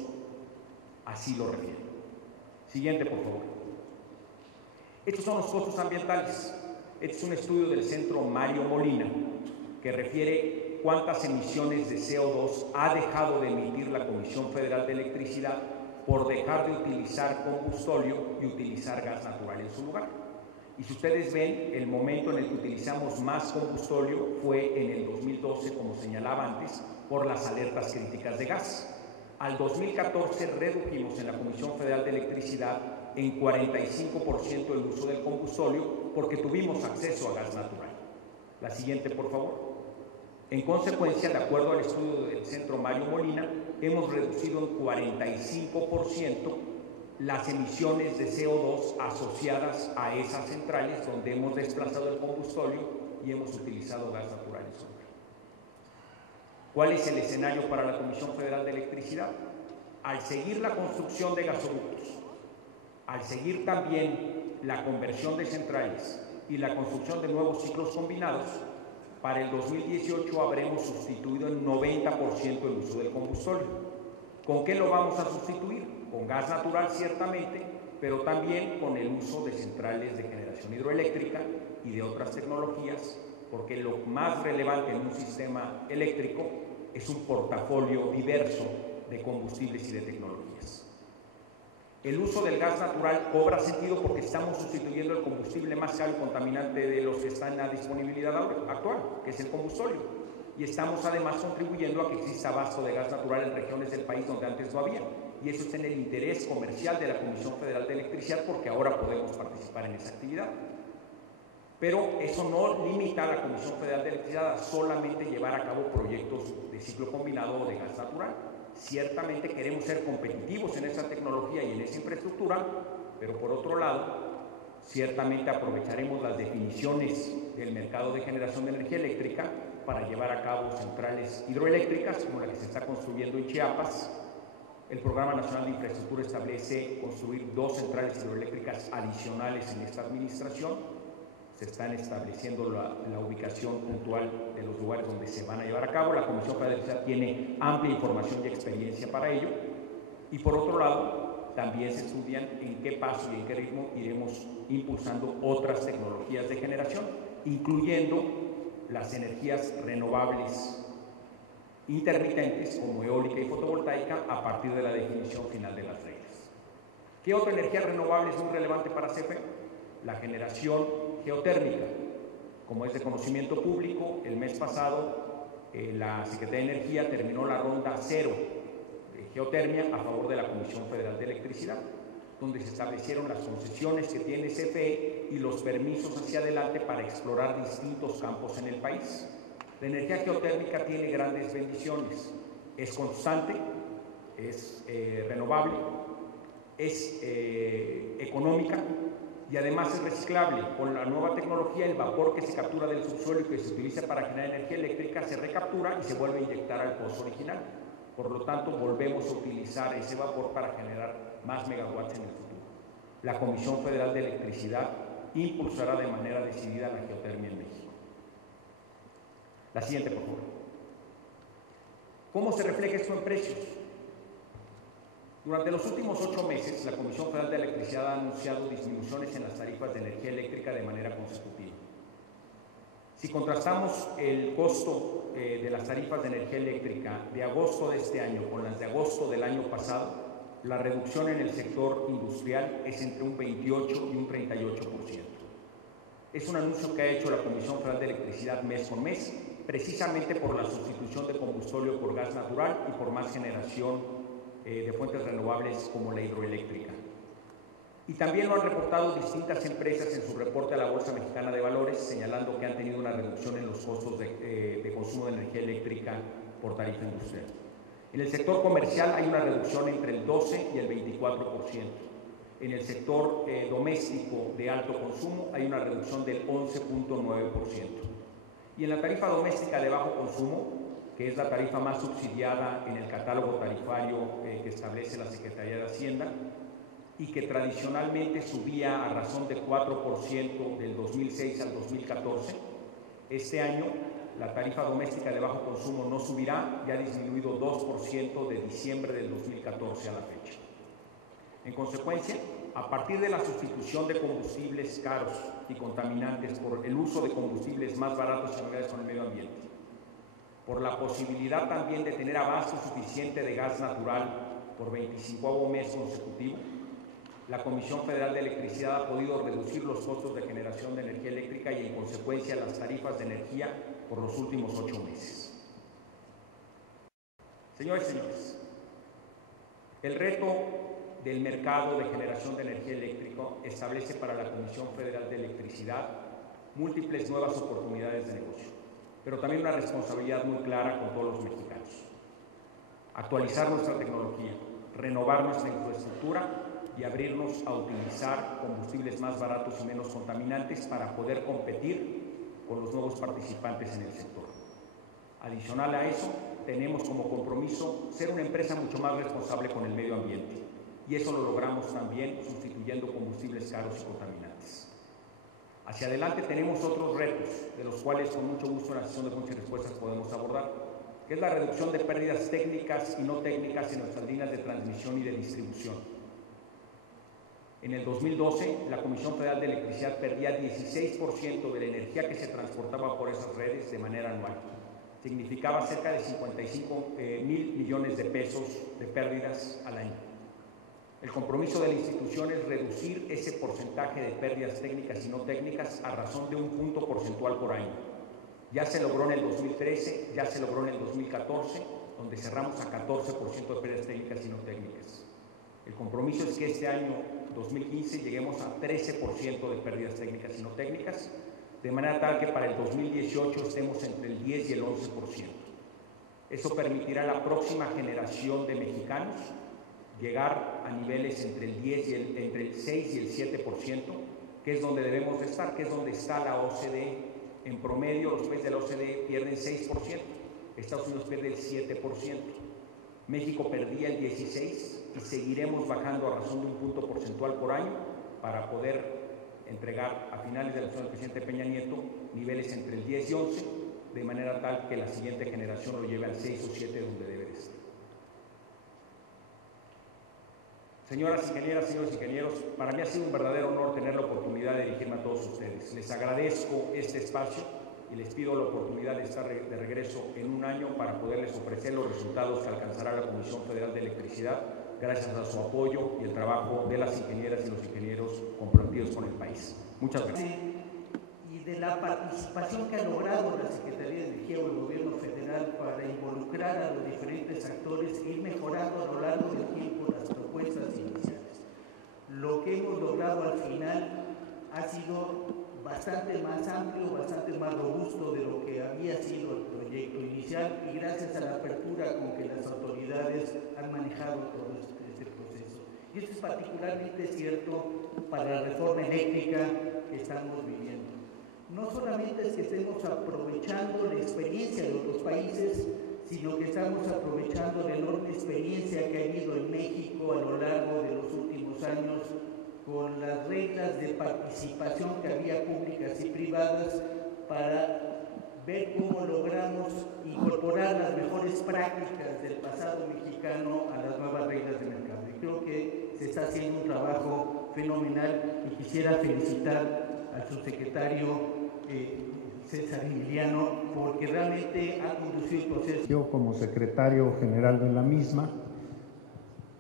así lo refieren. Siguiente, por favor. Estos son los costos ambientales. Este es un estudio del Centro Mario Molina que refiere cuántas emisiones de CO2 ha dejado de emitir la Comisión Federal de Electricidad por dejar de utilizar combustóleo y utilizar gas natural en su lugar. Y si ustedes ven, el momento en el que utilizamos más combustóleo fue en el 2012, como señalaba antes, por las alertas críticas de gas. Al 2014 redujimos en la Comisión Federal de Electricidad en 45% el uso del combustóleo porque tuvimos acceso a gas natural. La siguiente, por favor. En consecuencia, de acuerdo al estudio del Centro Mario Molina, hemos reducido en 45% las emisiones de CO2 asociadas a esas centrales donde hemos desplazado el combustóleo y hemos utilizado gas natural en su lugar. ¿Cuál es el escenario para la Comisión Federal de Electricidad? Al seguir la construcción de gasoductos, al seguir también la conversión de centrales y la construcción de nuevos ciclos combinados, para el 2018 habremos sustituido en 90% el uso del combustóleo. ¿Con qué lo vamos a sustituir? Con gas natural ciertamente, pero también con el uso de centrales de generación hidroeléctrica y de otras tecnologías, porque lo más relevante en un sistema eléctrico es un portafolio diverso de combustibles y de tecnologías. El uso del gas natural cobra sentido porque estamos sustituyendo el combustible más caro y contaminante de los que están en la disponibilidad actual, que es el combustóleo. Y estamos además contribuyendo a que exista abasto de gas natural en regiones del país donde antes no había. Y eso está en el interés comercial de la Comisión Federal de Electricidad porque ahora podemos participar en esa actividad. Pero eso no limita a la Comisión Federal de Electricidad a solamente llevar a cabo proyectos de ciclo combinado o de gas natural. Ciertamente queremos ser competitivos en esa tecnología y en esa infraestructura, pero por otro lado, ciertamente aprovecharemos las definiciones del mercado de generación de energía eléctrica para llevar a cabo centrales hidroeléctricas, como la que se está construyendo en Chiapas. El Programa Nacional de Infraestructura establece construir 2 centrales hidroeléctricas adicionales en esta administración. Se están estableciendo la ubicación puntual de los lugares donde se van a llevar a cabo. La Comisión Federal de Electricidad tiene amplia información y experiencia para ello. Y por otro lado, también se estudian en qué paso y en qué ritmo iremos impulsando otras tecnologías de generación, incluyendo las energías renovables intermitentes como eólica y fotovoltaica a partir de la definición final de las reglas. ¿Qué otra energía renovable es muy relevante para CFE? La generación geotérmica. Como es de conocimiento público, el mes pasado la Secretaría de Energía terminó la ronda 0 de geotermia a favor de la Comisión Federal de Electricidad, donde se establecieron las concesiones que tiene CFE y los permisos hacia adelante para explorar distintos campos en el país. La energía geotérmica tiene grandes bendiciones. Es constante, es renovable, es económica, y además es reciclable. Con la nueva tecnología, el vapor que se captura del subsuelo y que se utiliza para generar energía eléctrica se recaptura y se vuelve a inyectar al pozo original. Por lo tanto, volvemos a utilizar ese vapor para generar más megawatts en el futuro. La Comisión Federal de Electricidad impulsará de manera decidida la geotermia en México. La siguiente, por favor. ¿Cómo se refleja esto en precios? Durante los últimos 8 meses, la Comisión Federal de Electricidad ha anunciado disminuciones en las tarifas de energía eléctrica de manera consecutiva. Si contrastamos el costo de las tarifas de energía eléctrica de agosto de este año con las de agosto del año pasado, la reducción en el sector industrial es entre un 28 y un 38%. Es un anuncio que ha hecho la Comisión Federal de Electricidad mes con mes, precisamente por la sustitución de combustóleo por gas natural y por más generación de fuentes renovables como la hidroeléctrica. Y también lo han reportado distintas empresas en su reporte a la Bolsa Mexicana de Valores, señalando que han tenido una reducción en los costos de consumo de energía eléctrica por tarifa industrial. En el sector comercial hay una reducción entre el 12 y el 24%. En el sector doméstico de alto consumo hay una reducción del 11.9%. Y en la tarifa doméstica de bajo consumo, que es la tarifa más subsidiada en el catálogo tarifario que establece la Secretaría de Hacienda y que tradicionalmente subía a razón de 4% del 2006 al 2014. Este año la tarifa doméstica de bajo consumo no subirá y ha disminuido 2% de diciembre del 2014 a la fecha. En consecuencia, a partir de la sustitución de combustibles caros y contaminantes por el uso de combustibles más baratos y amigables con el medio ambiente, por la posibilidad también de tener abasto suficiente de gas natural por 25º mes consecutivo, la Comisión Federal de Electricidad ha podido reducir los costos de generación de energía eléctrica y, en consecuencia, las tarifas de energía por los últimos 8 meses. Señores y señores, el reto del mercado de generación de energía eléctrica establece para la Comisión Federal de Electricidad múltiples nuevas oportunidades de negocio, pero también una responsabilidad muy clara con todos los mexicanos. Actualizar nuestra tecnología, renovar nuestra infraestructura y abrirnos a utilizar combustibles más baratos y menos contaminantes para poder competir con los nuevos participantes en el sector. Adicional a eso, tenemos como compromiso ser una empresa mucho más responsable con el medio ambiente, y eso lo logramos también sustituyendo combustibles caros y contaminantes. Hacia adelante tenemos otros retos, de los cuales con mucho gusto en la sesión de preguntas y respuestas podemos abordar, que es la reducción de pérdidas técnicas y no técnicas en nuestras líneas de transmisión y de distribución. En el 2012, la Comisión Federal de Electricidad perdía 16% de la energía que se transportaba por esas redes de manera anual. Significaba cerca de 55.000 millones de pesos de pérdidas al año. El compromiso de la institución es reducir ese porcentaje de pérdidas técnicas y no técnicas a razón de 1 punto porcentual por año. Ya se logró en el 2013, ya se logró en el 2014, donde cerramos a 14% de pérdidas técnicas y no técnicas. El compromiso es que este año 2015 lleguemos a 13% de pérdidas técnicas y no técnicas, de manera tal que para el 2018 estemos entre el 10 y el 11%. Eso permitirá a la próxima generación de mexicanos llegar a niveles entre el 6 y el 7%, que es donde debemos de estar, que es donde está la OCDE. En promedio, los países de la OCDE pierden 6%, Estados Unidos pierde el 7%, México perdía el 16% y seguiremos bajando a razón de 1 punto porcentual por año para poder entregar a finales de la gestión del presidente Peña Nieto niveles entre el 10 y 11, de manera tal que la siguiente generación lo lleve al 6 o 7 donde debe de estar. Señoras ingenieras, señores ingenieros, para mí ha sido un verdadero honor tener la oportunidad de dirigirme a todos ustedes. Les agradezco este espacio y les pido la oportunidad de estar de regreso en 1 año para poderles ofrecer los resultados que alcanzará la Comisión Federal de Electricidad gracias a su apoyo y el trabajo de las ingenieras y los ingenieros comprometidos con el país. Muchas gracias. Y de la participación que ha logrado la Secretaría de Energía o el Gobierno Federal para involucrar a los diferentes actores e ir mejorando a lo largo del tiempo las propuestas iniciales. Lo que hemos logrado al final ha sido bastante más amplio, bastante más robusto de lo que había sido el proyecto inicial, y gracias a la apertura con que las autoridades han manejado todo este proceso. Y esto es particularmente cierto para la reforma eléctrica que estamos viviendo. No solamente es que estemos aprovechando la experiencia de otros países, sino que estamos aprovechando la enorme experiencia que ha habido en México a lo largo de los últimos años con las reglas de participación que había públicas y privadas para ver cómo logramos incorporar las mejores prácticas del pasado mexicano a las nuevas reglas de mercado. Y creo que se está haciendo un trabajo fenomenal y quisiera felicitar al subsecretario César Emiliano porque realmente ha conducido el proceso. Yo como secretario general de la misma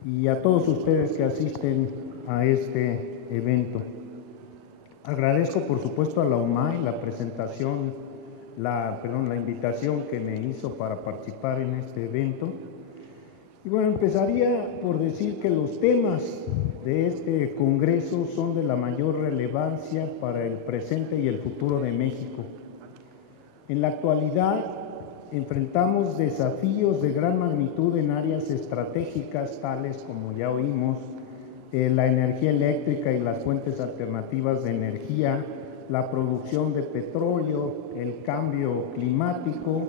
y a todos ustedes que asisten a este evento. Agradezco por supuesto a la UMAI la presentación, la invitación que me hizo para participar en este evento. Y bueno, empezaría por decir que los temas de este congreso son de la mayor relevancia para el presente y el futuro de México. En la actualidad enfrentamos desafíos de gran magnitud en áreas estratégicas tales como ya oímos, la energía eléctrica y las fuentes alternativas de energía, la producción de petróleo, el cambio climático,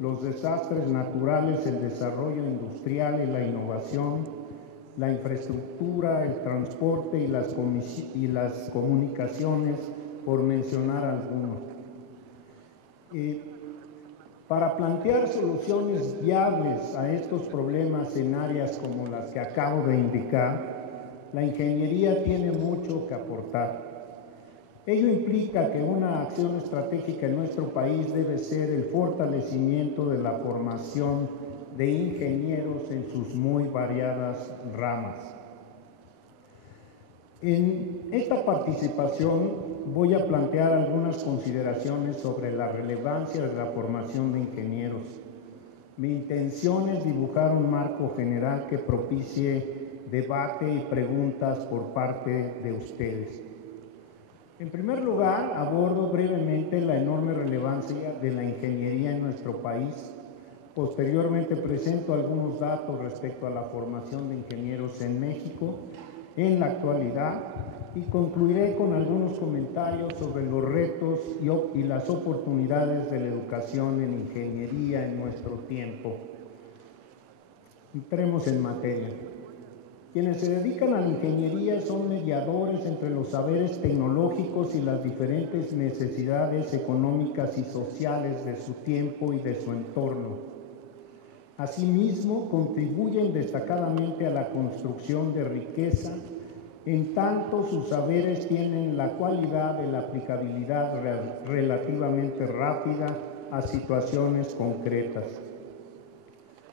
los desastres naturales, el desarrollo industrial y la innovación, la infraestructura, el transporte y las comunicaciones, por mencionar algunos. Para plantear soluciones viables a estos problemas en áreas como las que acabo de indicar, la ingeniería tiene mucho que aportar. Ello implica que una acción estratégica en nuestro país debe ser el fortalecimiento de la formación de ingenieros en sus muy variadas ramas. En esta participación voy a plantear algunas consideraciones sobre la relevancia de la formación de ingenieros. Mi intención es dibujar un marco general que propicie debate y preguntas por parte de ustedes. En primer lugar, abordo brevemente la enorme relevancia de la ingeniería en nuestro país. Posteriormente presento algunos datos respecto a la formación de ingenieros en México en la actualidad y concluiré con algunos comentarios sobre los retos y las oportunidades de la educación en ingeniería en nuestro tiempo. Entremos en materia. Quienes se dedican a la ingeniería son mediadores entre los saberes tecnológicos y las diferentes necesidades económicas y sociales de su tiempo y de su entorno. Asimismo, contribuyen destacadamente a la construcción de riqueza, en tanto sus saberes tienen la cualidad de la aplicabilidad relativamente rápida a situaciones concretas.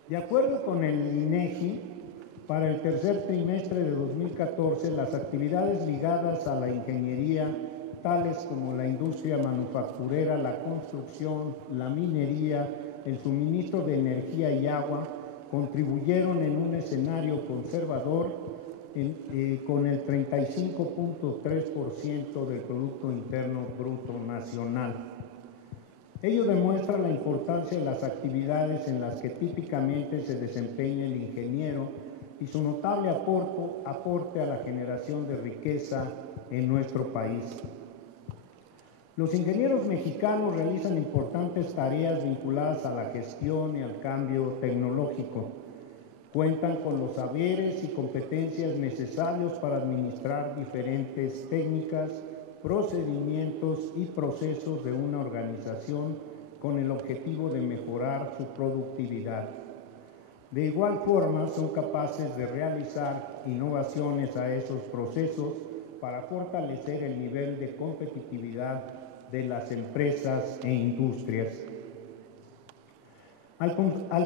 De acuerdo con el INEGI, para el tercer trimestre de 2014, las actividades ligadas a la ingeniería, tales como la industria manufacturera, la construcción, la minería, el suministro de energía y agua, contribuyeron en un escenario conservador con el 35.3% del Producto Interno Bruto Nacional. Ello demuestra la importancia de las actividades en las que típicamente se desempeña el ingeniero y su notable aporte a la generación de riqueza en nuestro país. Los ingenieros mexicanos realizan importantes tareas vinculadas a la gestión y al cambio tecnológico. Cuentan con los saberes y competencias necesarios para administrar diferentes técnicas, procedimientos y procesos de una organización con el objetivo de mejorar su productividad. De igual forma, son capaces de realizar innovaciones a esos procesos para fortalecer el nivel de competitividad de las empresas e industrias. Al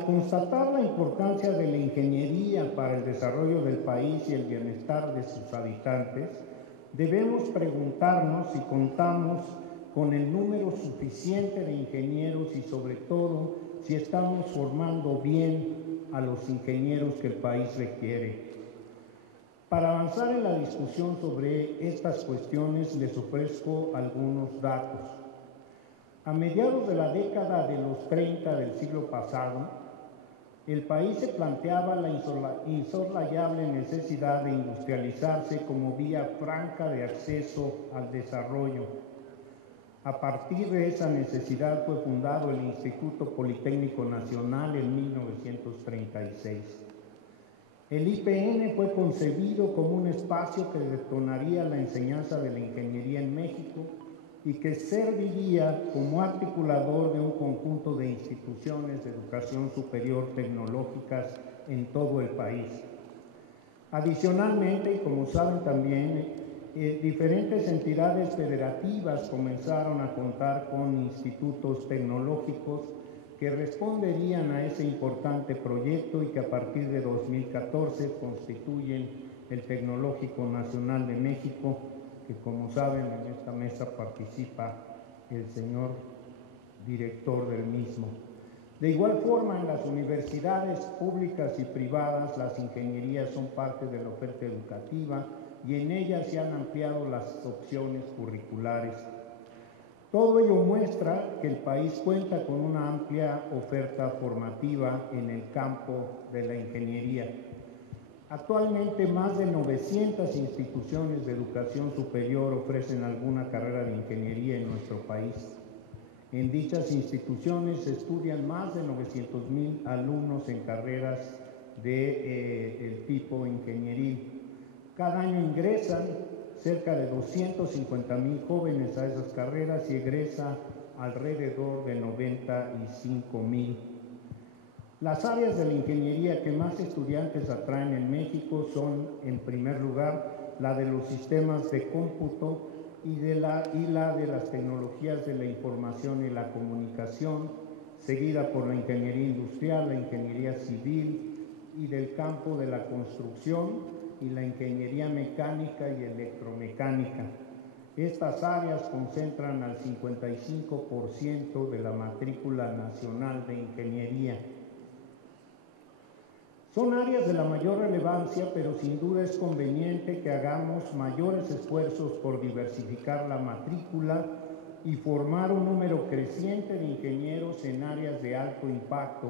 constatar la importancia de la ingeniería para el desarrollo del país y el bienestar de sus habitantes, debemos preguntarnos si contamos con el número suficiente de ingenieros y, sobre todo, si estamos formando bien a los ingenieros que el país requiere. Para avanzar en la discusión sobre estas cuestiones, les ofrezco algunos datos. A mediados de la década de los 30 del siglo pasado, el país se planteaba la insoslayable necesidad de industrializarse como vía franca de acceso al desarrollo. A partir de esa necesidad fue fundado el Instituto Politécnico Nacional en 1936. El IPN fue concebido como un espacio que detonaría la enseñanza de la ingeniería en México y que serviría como articulador de un conjunto de instituciones de educación superior tecnológicas en todo el país. Adicionalmente, y como saben también, diferentes entidades federativas comenzaron a contar con institutos tecnológicos que responderían a ese importante proyecto y que a partir de 2014 constituyen el Tecnológico Nacional de México, que como saben en esta mesa participa el señor director del mismo. De igual forma, en las universidades públicas y privadas, las ingenierías son parte de la oferta educativa y en ellas se han ampliado las opciones curriculares. Todo ello muestra que el país cuenta con una amplia oferta formativa en el campo de la ingeniería. Actualmente, más de 900 instituciones de educación superior ofrecen alguna carrera de ingeniería en nuestro país. En dichas instituciones se estudian más de 900,000 alumnos en carreras del tipo ingenieril. Cada año ingresan cerca de 250,000 jóvenes a esas carreras y egresa alrededor de 95,000. Las áreas de la ingeniería que más estudiantes atraen en México son, en primer lugar, la de los sistemas de cómputo y la de las tecnologías de la información y la comunicación, seguida por la ingeniería industrial, la ingeniería civil y del campo de la construcción y la ingeniería mecánica y electromecánica. Estas áreas concentran al 55% de la matrícula nacional de ingeniería. Son áreas de la mayor relevancia, pero sin duda es conveniente que hagamos mayores esfuerzos por diversificar la matrícula y formar un número creciente de ingenieros en áreas de alto impacto,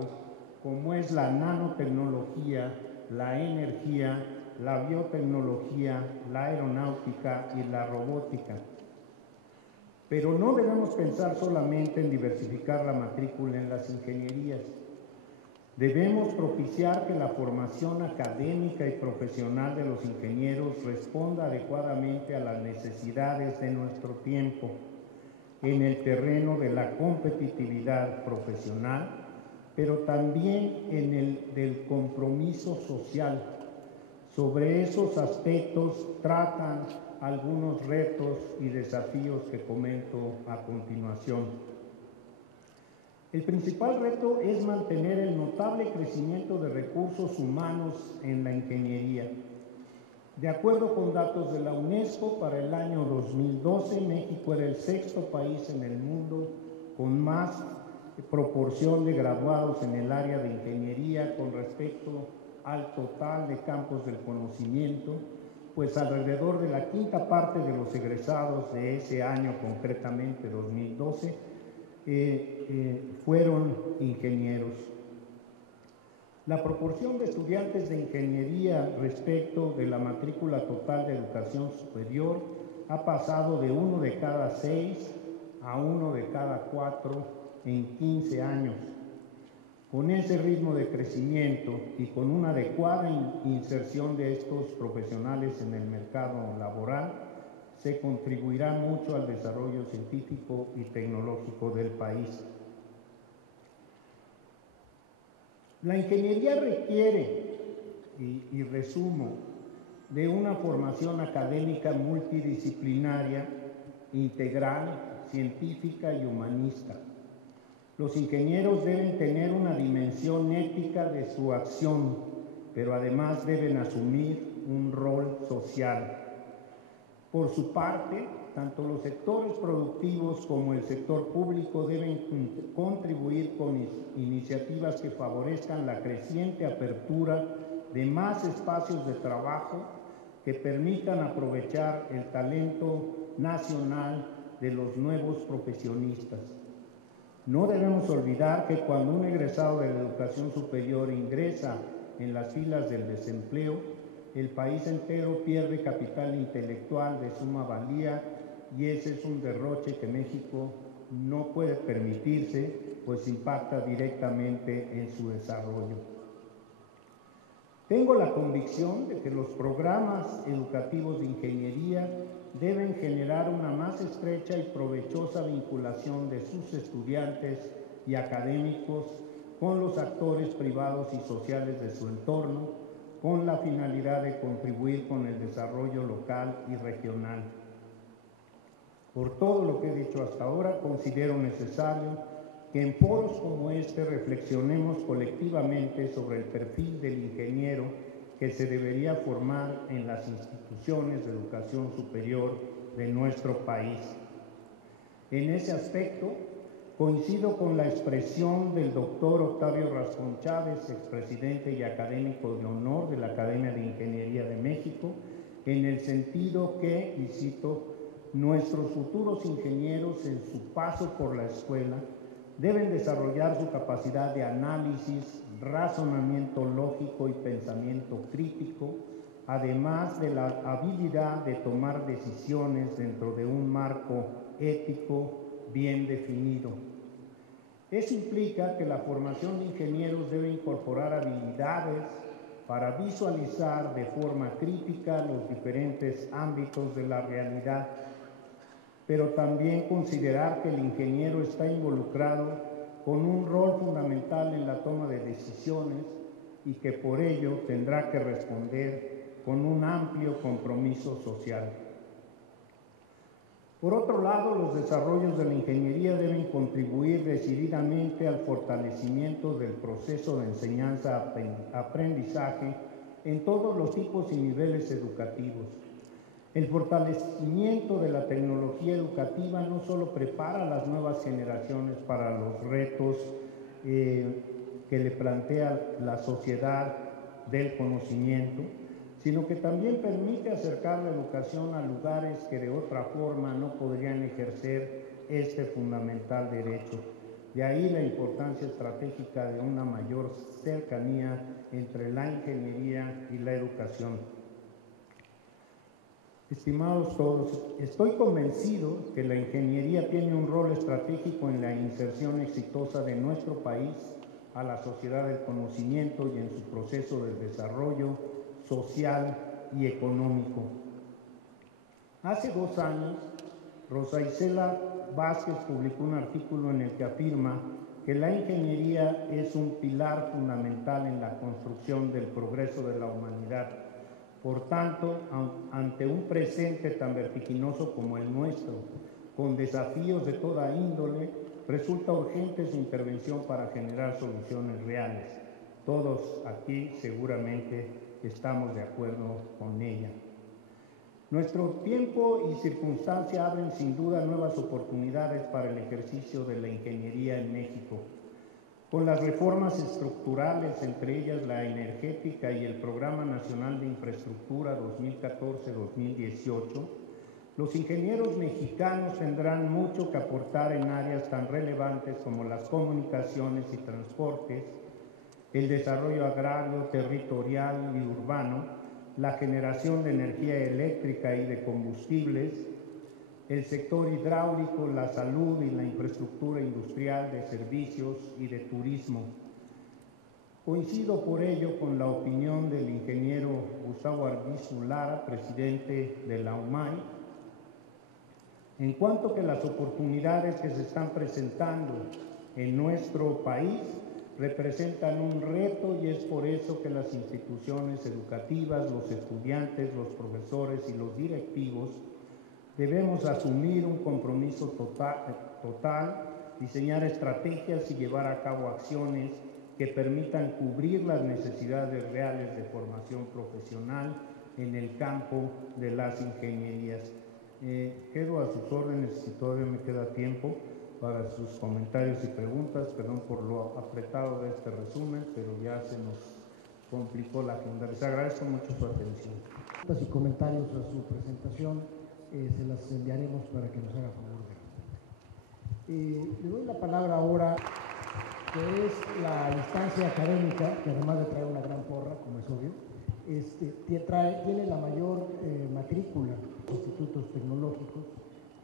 como es la nanotecnología, la energía, la biotecnología, la aeronáutica y la robótica. Pero no debemos pensar solamente en diversificar la matrícula en las ingenierías. Debemos propiciar que la formación académica y profesional de los ingenieros responda adecuadamente a las necesidades de nuestro tiempo en el terreno de la competitividad profesional, pero también en el del compromiso social. Sobre esos aspectos tratan algunos retos y desafíos que comento a continuación. El principal reto es mantener el notable crecimiento de recursos humanos en la ingeniería. De acuerdo con datos de la UNESCO, para el año 2012, México era el sexto país en el mundo con más proporción de graduados en el área de ingeniería con respecto al total de campos del conocimiento, pues alrededor de la quinta parte de los egresados de ese año, concretamente 2012, fueron ingenieros. La proporción de estudiantes de ingeniería respecto de la matrícula total de educación superior ha pasado de 1 de cada 6 a 1 de cada 4 en 15 años. Con ese ritmo de crecimiento y con una adecuada inserción de estos profesionales en el mercado laboral, se contribuirá mucho al desarrollo científico y tecnológico del país. La ingeniería requiere, y resumo, de una formación académica multidisciplinaria, integral, científica y humanista. Los ingenieros deben tener una dimensión ética de su acción, pero además deben asumir un rol social. Por su parte, tanto los sectores productivos como el sector público deben contribuir con iniciativas que favorezcan la creciente apertura de más espacios de trabajo que permitan aprovechar el talento nacional de los nuevos profesionistas. No debemos olvidar que cuando un egresado de la educación superior ingresa en las filas del desempleo, el país entero pierde capital intelectual de suma valía y ese es un derroche que México no puede permitirse, pues impacta directamente en su desarrollo. Tengo la convicción de que los programas educativos de ingeniería deben generar una más estrecha y provechosa vinculación de sus estudiantes y académicos con los actores privados y sociales de su entorno, con la finalidad de contribuir con el desarrollo local y regional. Por todo lo que he dicho hasta ahora, considero necesario que en foros como este reflexionemos colectivamente sobre el perfil del ingeniero que se debería formar en las instituciones de educación superior de nuestro país. En ese aspecto, coincido con la expresión del doctor Octavio Rascón Chávez, expresidente y académico de honor de la Academia de Ingeniería de México, en el sentido que, y cito, nuestros futuros ingenieros en su paso por la escuela deben desarrollar su capacidad de análisis, razonamiento lógico y pensamiento crítico, además de la habilidad de tomar decisiones dentro de un marco ético bien definido. Eso implica que la formación de ingenieros debe incorporar habilidades para visualizar de forma crítica los diferentes ámbitos de la realidad, pero también considerar que el ingeniero está involucrado con un rol fundamental en la toma de decisiones y que por ello tendrá que responder con un amplio compromiso social. Por otro lado, los desarrollos de la ingeniería deben contribuir decididamente al fortalecimiento del proceso de enseñanza-aprendizaje en todos los tipos y niveles educativos. El fortalecimiento de la tecnología educativa no solo prepara a las nuevas generaciones para los retos que le plantea la sociedad del conocimiento, sino que también permite acercar la educación a lugares que de otra forma no podrían ejercer este fundamental derecho. De ahí la importancia estratégica de una mayor cercanía entre la ingeniería y la educación. Estimados todos, estoy convencido que la ingeniería tiene un rol estratégico en la inserción exitosa de nuestro país a la sociedad del conocimiento y en su proceso de desarrollo social y económico. Hace 2 años, Rosa Isela Vázquez publicó un artículo en el que afirma que la ingeniería es un pilar fundamental en la construcción del progreso de la humanidad. Por tanto, ante un presente tan vertiginoso como el nuestro, con desafíos de toda índole, resulta urgente su intervención para generar soluciones reales. Todos aquí seguramente estamos de acuerdo con ella. Nuestro tiempo y circunstancia abren sin duda nuevas oportunidades para el ejercicio de la ingeniería en México. Con las reformas estructurales, entre ellas la energética y el Programa Nacional de Infraestructura 2014-2018, los ingenieros mexicanos tendrán mucho que aportar en áreas tan relevantes como las comunicaciones y transportes, el desarrollo agrario, territorial y urbano, la generación de energía eléctrica y de combustibles, el sector hidráulico, la salud y la infraestructura industrial de servicios y de turismo. Coincido por ello con la opinión del ingeniero Gustavo Arbizu Lara, presidente de la UMAI, en cuanto que las oportunidades que se están presentando en nuestro país representan un reto y es por eso que las instituciones educativas, los estudiantes, los profesores y los directivos debemos asumir un compromiso total, diseñar estrategias y llevar a cabo acciones que permitan cubrir las necesidades reales de formación profesional en el campo de las ingenierías. Quedo a sus órdenes si todavía me queda tiempo para sus comentarios y preguntas. Perdón por lo apretado de este resumen, pero ya se nos complicó la agenda. Les agradezco mucho su atención. Preguntas y comentarios a su presentación se las enviaremos para que nos haga favor de. Le doy la palabra ahora, que es la instancia académica, que además de traer una gran porra, como es obvio, tiene la mayor matrícula de institutos tecnológicos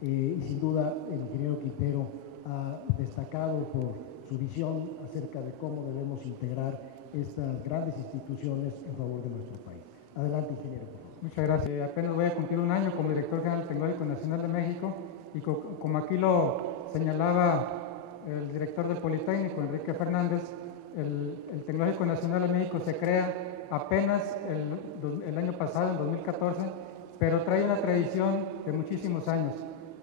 y sin duda el ingeniero Quintero ha destacado por su visión acerca de cómo debemos integrar estas grandes instituciones en favor de nuestro país. Adelante, ingeniero. Muchas gracias. Apenas voy a cumplir un año como director general del Tecnológico Nacional de México y como aquí lo señalaba el director del Politécnico, Enrique Fernández, el Tecnológico Nacional de México se crea apenas el año pasado, en 2014, pero trae una tradición de muchísimos años.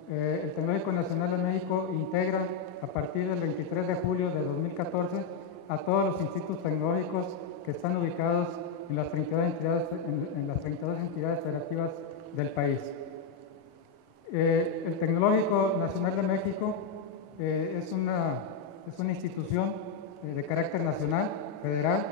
El Tecnológico Nacional de México integra a partir del 23 de julio de 2014 a todos los institutos tecnológicos que están ubicados en las 32 entidades federativas del país. El Tecnológico Nacional de México es una institución de carácter nacional, federal,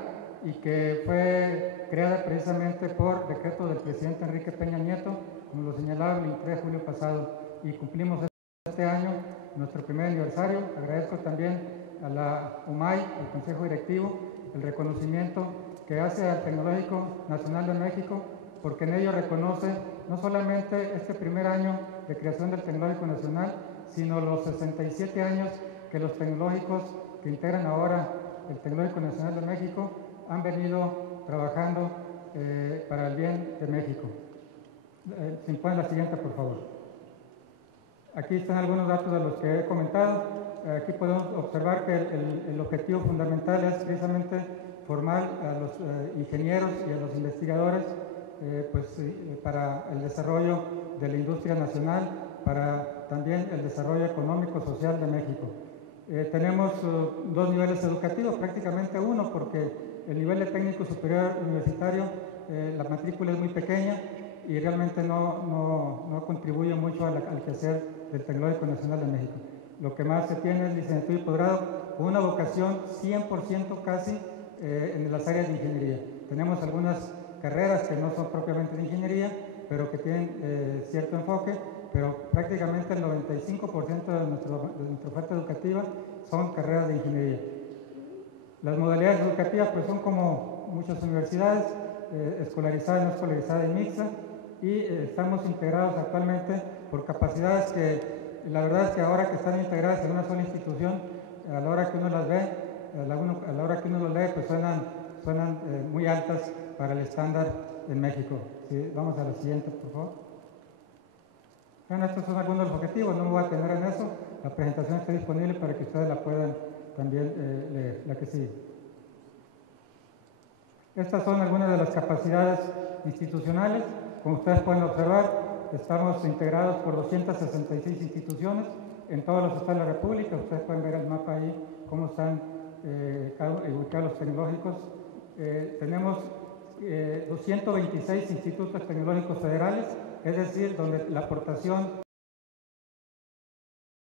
y que fue creada precisamente por decreto del presidente Enrique Peña Nieto, como lo señalaba el 23 de julio pasado, y cumplimos este año nuestro primer aniversario. Agradezco también a la UMAI, el Consejo Directivo, el reconocimiento que hace al Tecnológico Nacional de México, porque en ello reconoce no solamente este primer año de creación del Tecnológico Nacional, sino los 67 años que los tecnológicos que integran ahora el Tecnológico Nacional de México han venido trabajando para el bien de México. Si me ponen la siguiente, por favor. Aquí están algunos datos de los que he comentado. Aquí podemos observar que el objetivo fundamental es precisamente formar a los ingenieros y a los investigadores para el desarrollo de la industria nacional, para también el desarrollo económico social de México. Tenemos dos niveles educativos, prácticamente uno, porque el nivel de técnico superior universitario, la matrícula es muy pequeña y realmente no contribuye mucho al quehacer del Tecnológico Nacional de México. Lo que más se tiene es licenciatura y posgrado con una vocación 100% casi en las áreas de ingeniería. Tenemos algunas carreras que no son propiamente de ingeniería, pero que tienen cierto enfoque, pero prácticamente el 95% de nuestra oferta educativa son carreras de ingeniería. Las modalidades educativas pues son como muchas universidades, escolarizada, no escolarizada y mixta, y estamos integrados actualmente por capacidades que la verdad es que ahora que están integradas en una sola institución, a la hora que uno las ve, a la hora que uno los lee, pues suenan muy altas para el estándar en México. Sí, vamos a la siguiente, por favor. Bueno, estos son algunos de los objetivos, no me voy a tener en eso. La presentación está disponible para que ustedes la puedan también leer, la que sigue. Estas son algunas de las capacidades institucionales. Como ustedes pueden observar, estamos integrados por 266 instituciones en todos los estados de la República. Ustedes pueden ver el mapa ahí, cómo están ubicados los tecnológicos. Tenemos 226 institutos tecnológicos federales, es decir, donde la aportación